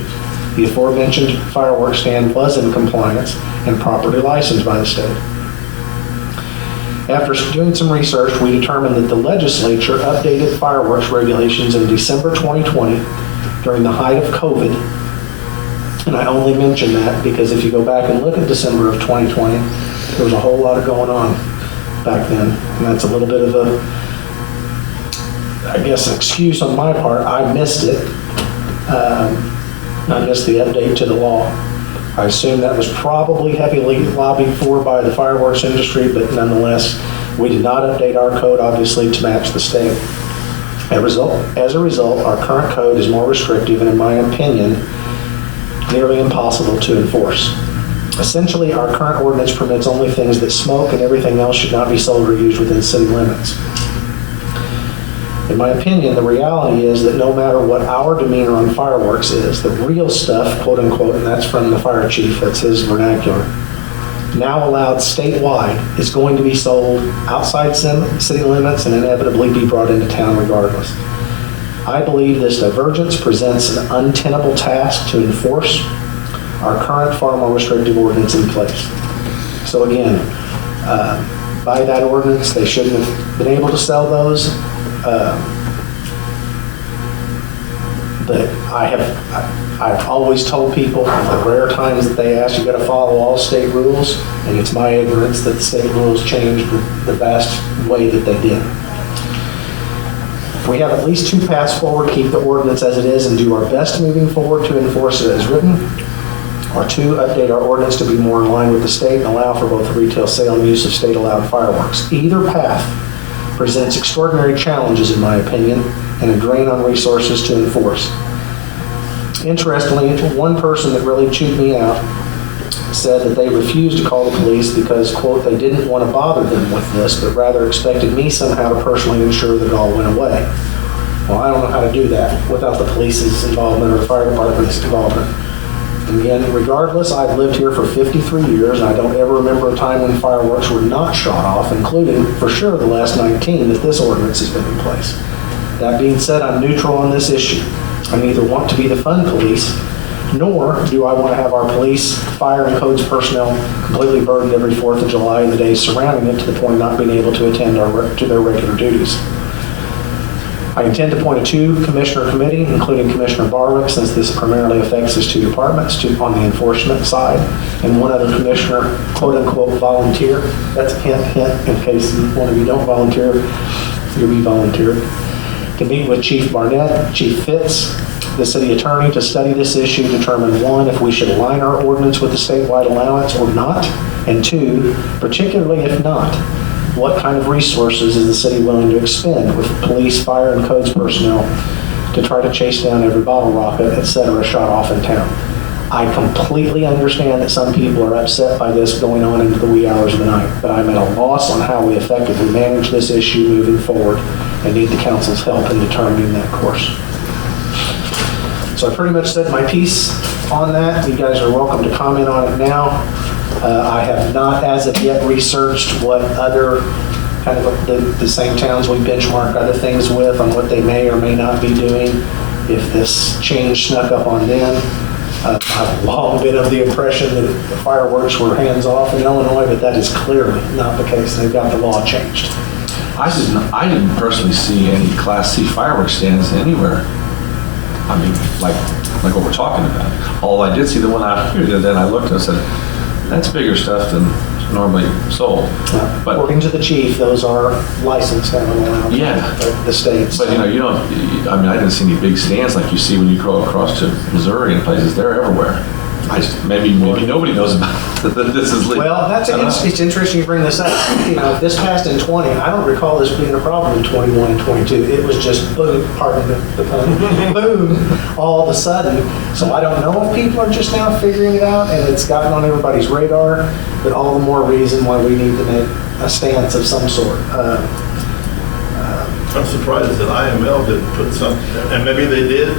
the aforementioned fireworks stand was in compliance and properly licensed by the state. After doing some research, we determined that the legislature updated fireworks regulations in December 2020 during the height of COVID. And I only mention that because if you go back and look at December of 2020, There was a whole lot of going on back then, and that's a little bit of a, I guess, an excuse on my part. I missed it. I missed the update to the law. I assume that was probably heavily lobbied for by the fireworks industry, but nonetheless, we did not update our code, obviously, to match the state. As a result, our current code is more restrictive and, in my opinion, nearly impossible to enforce. Essentially, our current ordinance permits only things that smoke, and everything else should not be sold or used within city limits. In my opinion, the reality is that no matter what our demeanor on fireworks is, the real stuff, quote unquote, and that's from the fire chief, that's his vernacular, now allowed statewide, is going to be sold outside city limits and inevitably be brought into town regardless. I believe this divergence presents an untenable task to enforce our current far more restrictive ordinance in place. So again, by that ordinance, they shouldn't have been able to sell those. But I've always told people, the rare times that they ask, you got to follow all state rules, and it's my ignorance that the state rules changed the vast way that they did. We have at least two paths forward: keep the ordinance as it is and do our best moving forward to enforce it as written, or two, update our ordinance to be more in line with the state and allow for both the retail sale and use of state-allowed fireworks. Either path presents extraordinary challenges, in my opinion, and a drain on resources to enforce. Interestingly, one person that really chewed me out said that they refused to call the police because, quote, they didn't want to bother them with this, but rather expected me somehow to personally ensure that it all went away. Well, I don't know how to do that without the police's involvement or the fire department's involvement. And again, regardless, I've lived here for 53 years, and I don't ever remember a time when fireworks were not shot off, including, for sure, the last 19 that this ordinance has been in place. That being said, I'm neutral on this issue. I neither want to be the fun police, nor do I want to have our police, fire, and codes personnel completely burdened every 4th of July and the days surrounding it to the point of not being able to attend to their regular duties. I intend to appoint a two-commissioner committee, including Commissioner Barwick, since this primarily affects his two departments, on the enforcement side, and one other commissioner, quote-unquote, volunteer. That's a hint, in case one of you don't volunteer, you'll be volunteered. To meet with Chief Barnett, Chief Fitz, the city attorney, to study this issue, determine, one, if we should align our ordinance with the statewide allowance or not, and two, particularly if not, what kind of resources is the city willing to expend with police, fire, and codes personnel to try to chase down every bottle rocket, etc., shot off in town. I completely understand that some people are upset by this going on into the wee hours of the night, but I'm at a loss on how we effectively manage this issue moving forward and need the council's help in determining that course. So I pretty much said my piece on that. You guys are welcome to comment on it now. I have not as of yet researched what other kind of the same towns we benchmark other things with on what they may or may not be doing if this change snuck up on them. I've long been of the impression that the fireworks were hands-off in Illinois, but that is clearly not the case. They've got the law changed. I didn't personally see any Class C fireworks stands anywhere. I mean, like what we're talking about. All I did see the one out here, and then I looked and I said, that's bigger stuff than normally sold. But according to the chief, those are licensed and allowed. Yeah. The states. But you don't, I mean, I didn't see any big stands like you see when you go across to Missouri and places. They're everywhere. Maybe nobody knows about that this is legal. Well, it's interesting you bring this up. If this passed in 20, I don't recall this being a problem in 21 and 22. It was just boom, pardon the pun, boom, all of a sudden. So I don't know if people are just now figuring it out and it's gotten on everybody's radar, but all the more reason why we need to make a stance of some sort. I'm surprised that IML didn't put something, and maybe they did.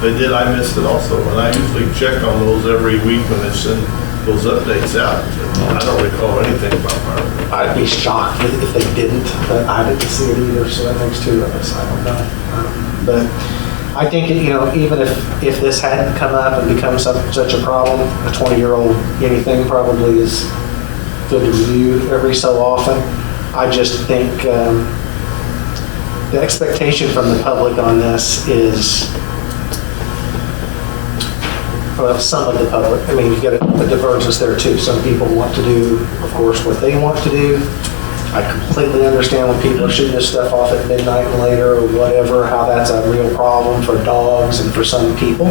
They did, I missed it also, and I usually check on those every week when they send those updates out. I don't recall anything about fireworks. I'd be shocked if they didn't, but I didn't see it either, so that makes two of us. I don't know. But I think, even if this hadn't come up and become such a problem, a 20-year-old anything probably is good to review every so often. I just think the expectation from the public on this is well, some of the public, I mean, you get a divergence there too. Some people want to do, of course, what they want to do. I completely understand when people are shooting this stuff off at midnight and later or whatever, how that's a real problem for dogs and for some people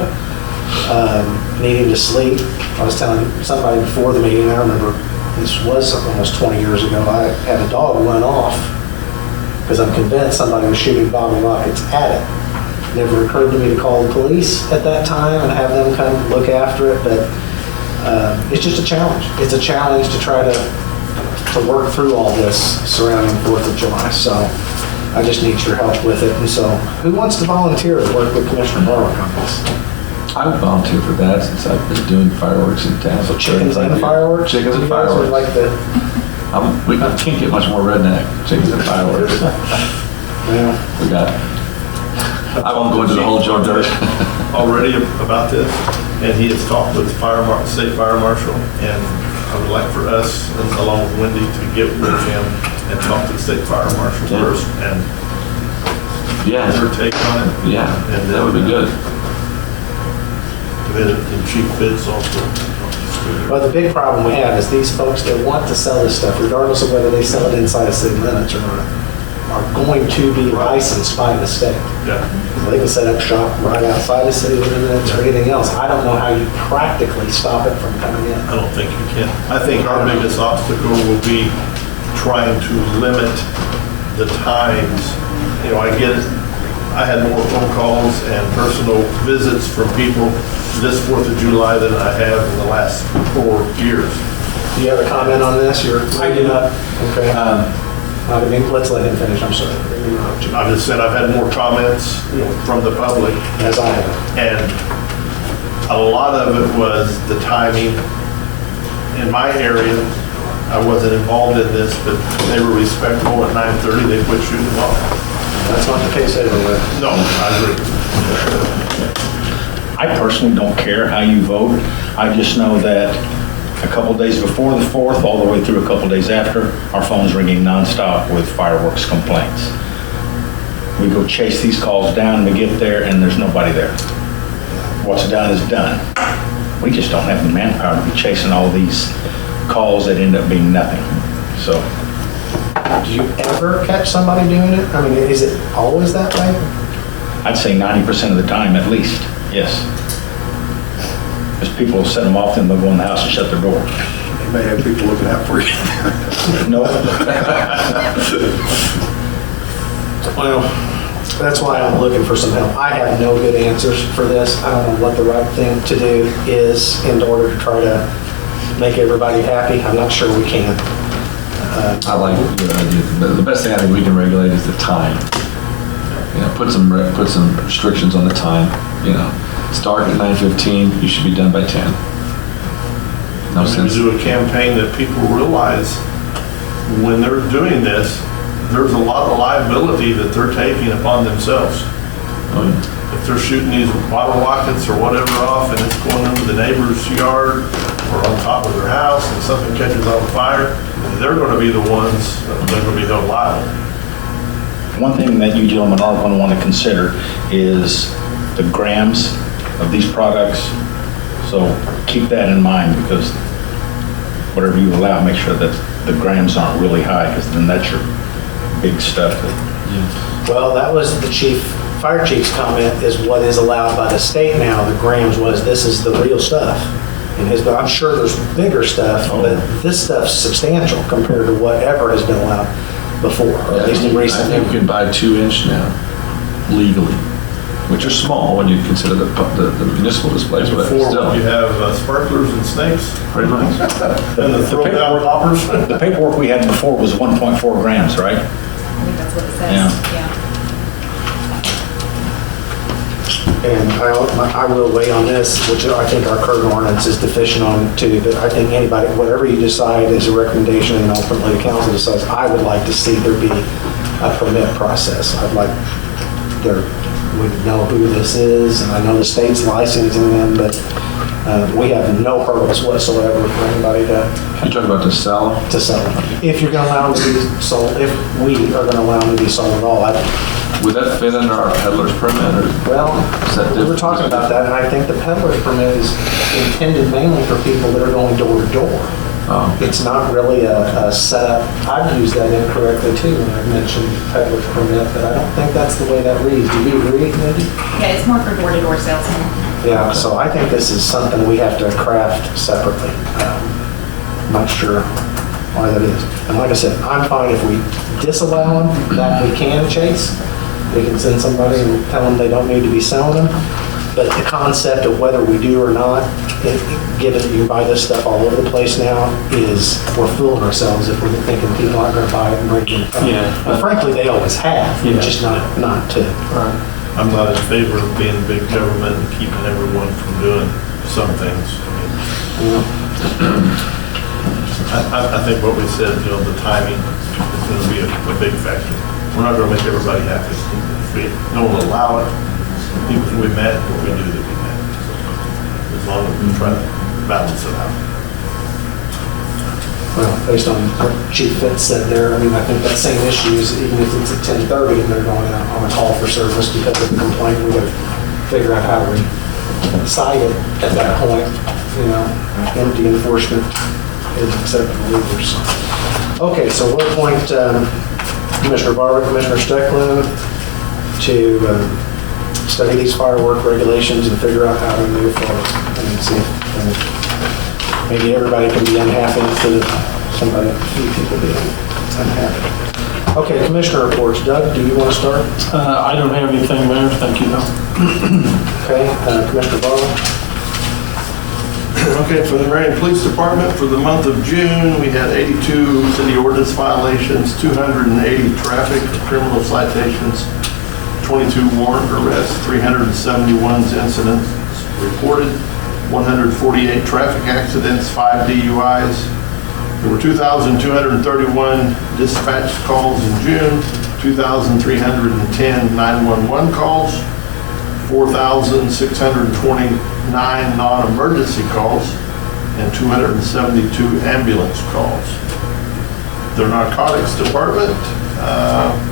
needing to sleep. I was telling somebody before the meeting, I remember this was almost 20 years ago, I had a dog run off because I'm convinced somebody was shooting bottle rockets at it. Never occurred to me to call the police at that time and have them come look after it, but it's just a challenge. It's a challenge to try to work through all this surrounding 4th of July. So I just need your help with it. And so who wants to volunteer to work with Commissioner Barwick on this? I would volunteer for that since I've been doing fireworks in town. So chickens and fireworks? Chickens and You guys would fireworks. like to, We can't get much more redneck. Chickens and fireworks. well, We got, I won't go into the whole Joe Dirt. Already about this, and he has talked with the state fire marshal, and I would like for us, and along with Wendy, to get with him and talk to the state fire marshal Yeah. first, and Yeah, her take on it. yeah, And that would be good. And chief bids also. well, the big problem we have is these folks that want to sell this stuff, regardless of whether they sell it inside of city limits or not, are going to be licensed by the state. Yeah. They can set up shop right outside the city limits or anything else. I don't know how you practically stop it from coming in. I don't think you can. I think our biggest obstacle will be trying to limit the times. You know, I get it. I had more phone calls and personal visits from people this 4th of July than I have in the last 4 years. Do you have a comment on this? I do not. Okay. I mean, let's let him finish. I'm sorry. I just said I've had more comments, you know, from the public, As I have. and a lot of it was the timing. In my area, I wasn't involved in this, but they were respectful. At 9:30, they quit shooting them off. That's not the case everywhere. No, I agree. I personally don't care how you vote. I just know that a couple days before the 4th, all the way through a couple days after, our phone's ringing nonstop with fireworks complaints. We go chase these calls down, we get there, and there's nobody there. What's done is done. We just don't have the manpower to be chasing all these calls that end up being nothing. So, Do you ever catch somebody doing it? I mean, is it always that way? I'd say 90% of the time at least, yes. Because people will set them off, then they'll go in the house and shut their door. You may have people looking out for you. No. Well, that's why I'm looking for some help. I have no good answers for this. I don't know what the right thing to do is in order to try to make everybody happy. I'm not sure we can. I like your idea. The best thing I think we can regulate is the time. You know, put some restrictions on the time. You know, start at 9:15. You should be done by 10. No Maybe sense. do a campaign that people realize when they're doing this, there's a lot of liability that they're taking upon themselves. Oh, yeah. If they're shooting these bottle rockets or whatever off and it's going into the neighbor's yard or on top of their house and something catches on fire, they're going to be the ones that are going to be held liable. One thing that you gentlemen are going to want to consider is the grams of these products. So keep that in mind, because whatever you allow, make sure that the grams aren't really high, because then that's your big stuff. Well, that was the fire chief's comment, is what is allowed by the state now. The grams was, this is the real stuff. But I'm sure there's bigger stuff, but this stuff's substantial compared to whatever has been allowed before, or at least in recent I think you memory. can buy 2-inch now, legally, which are small when you consider the municipal displays, but Before, still. you have sparklers and snakes Pretty much. and the throw down poppers. The paperwork we had before was 1.4 grams, right? I think that's what it says, Yeah. yeah. And I will weigh on this, which I think our current ordinance is deficient on too, but I think anybody, whatever you decide is a recommendation and ultimately the council decides, I would like to see there be a permit process. I'd like we know who this is, and I know the state's licensing them, but We have no hurdles whatsoever for anybody You talking about to sell? to sell them. If you're gonna allow them to be sold, if we are gonna allow them to be sold at all, Would that fit under our peddler's permit, or? well, Is that we were different? talking about that, and I think the peddler's permit is intended mainly for people that are going door to door. Oh. It's not really a setup. I've used that incorrectly too when I've mentioned peddler's permit, but I don't think that's the way that reads. Do you agree, Mindy? Yeah, it's more for door-to-door salesmen. Yeah, so I think this is something we have to craft separately. Not sure why that is. And like I said, I'm fine if we disallow them, that we can chase. We can send somebody and tell them they don't need to be selling them. But the concept of whether we do or not, given that you can buy this stuff all over the place now, is we're fooling ourselves if we're thinking people aren't going to buy it and bring it in. Yeah. But frankly, they always have, Yeah. just not to. I'm not in favor of being big government and keeping everyone from doing some things. I think what we said, the timing is going to be a big factor. We're not going to make everybody happy. If we don't allow it, people will be mad. If we do, they'll be mad. As long as we try to balance it out. Well, based on what Chief Fitz said there, I mean, I think that same issue is, even if it's at 10:30 and they're going out on a call for service because of a complaint, we would figure out how we cite it at that point. Empty enforcement is acceptable either. So. Okay, so we'll appoint Commissioner Barber, Commissioner Stecklin to study these firework regulations and figure out how to move forward and see if maybe everybody can be unhappy instead of somebody, a few people being unhappy. Okay, Commissioner reports. Doug, do you want to start? I don't have anything, Mayor. Thank you, though. Okay, Commissioner Barlow. Okay, for the Marion Police Department, for the month of June, we had 82 city ordinance violations, 280 traffic criminal citations, 22 warrant arrests, 371 incidents reported, 148 traffic accidents, 5 DUIs. There were 2,231 dispatch calls in June, 2,310 911 calls, 4,629 non-emergency calls, and 272 ambulance calls. The Narcotics Department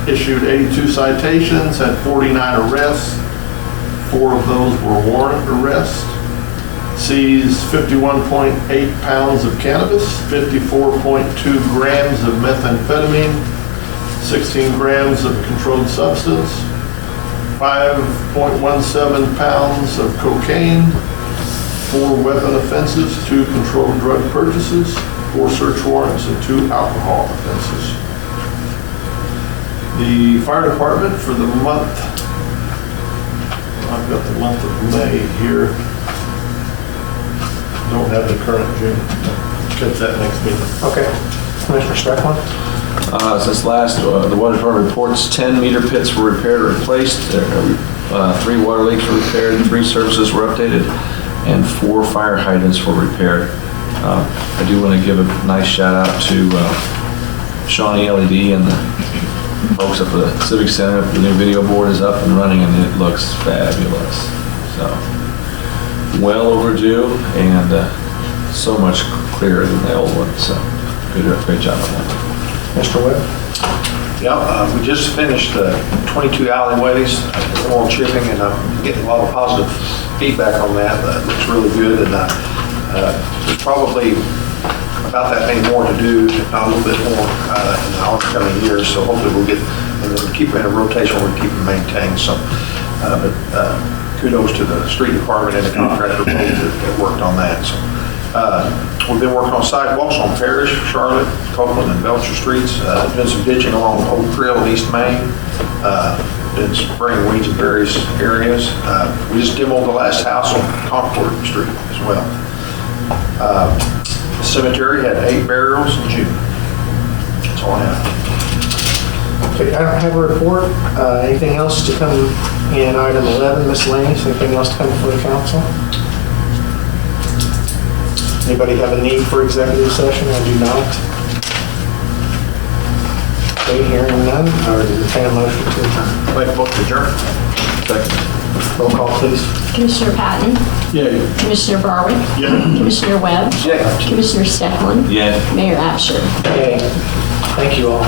issued 82 citations, had 49 arrests. 4 of those were warrant arrests. Seized 51.8 pounds of cannabis, 54.2 grams of methamphetamine, 16 grams of controlled substance, 5.17 pounds of cocaine, 4 weapon offenses, 2 controlled drug purchases, 4 search warrants, and 2 alcohol offenses. The fire department for the month, I've got the month of May here. Don't have the current June. Catch that next meeting. Okay. Commissioner Stecklin. Since last, the water department reports 10 meter pits were repaired or replaced, 3 water leaks were repaired, 3 services were updated, and 4 fire hydrants were repaired. I do want to give a nice shout out to Shawnee LED and the folks at the Civic Center. The new video board is up and running and it looks fabulous. So, well overdue and so much clearer than the old one. So, great job on that. Mr. Webb. Yeah, we just finished the 22 alleyways, oil chipping, and I'm getting a lot of positive feedback on that. That looks really good, and there's probably about that many more to do, if not a little bit more in the upcoming years. So hopefully we'll get, and then keep in a rotation, we'll keep them maintained. So, but kudos to the street department and the contractor both that worked on that. So. We've been working on sidewalks on Parrish, Charlotte, Copeland, and Belcher Streets. Doing some ditching along Oak Trail in East Main. Been spraying weeds in various areas. We just demoed the last house on Concord Street as well. Cemetery had 8 burials in June. That's all I have. Okay, I don't have a report. Anything else to come in item 11, miscellaneous? Anything else to come before the council? Anybody have a need for executive session? I do not. Okay, hearing none, I would entertain a motion to adjourn. Make a motion to adjourn. Roll call, please. Commissioner Patton? Yay. Commissioner Barwick? Yeah. Commissioner Webb? Commissioner Stecklin? Yeah. Mayor Absher? Okay. Thank you all.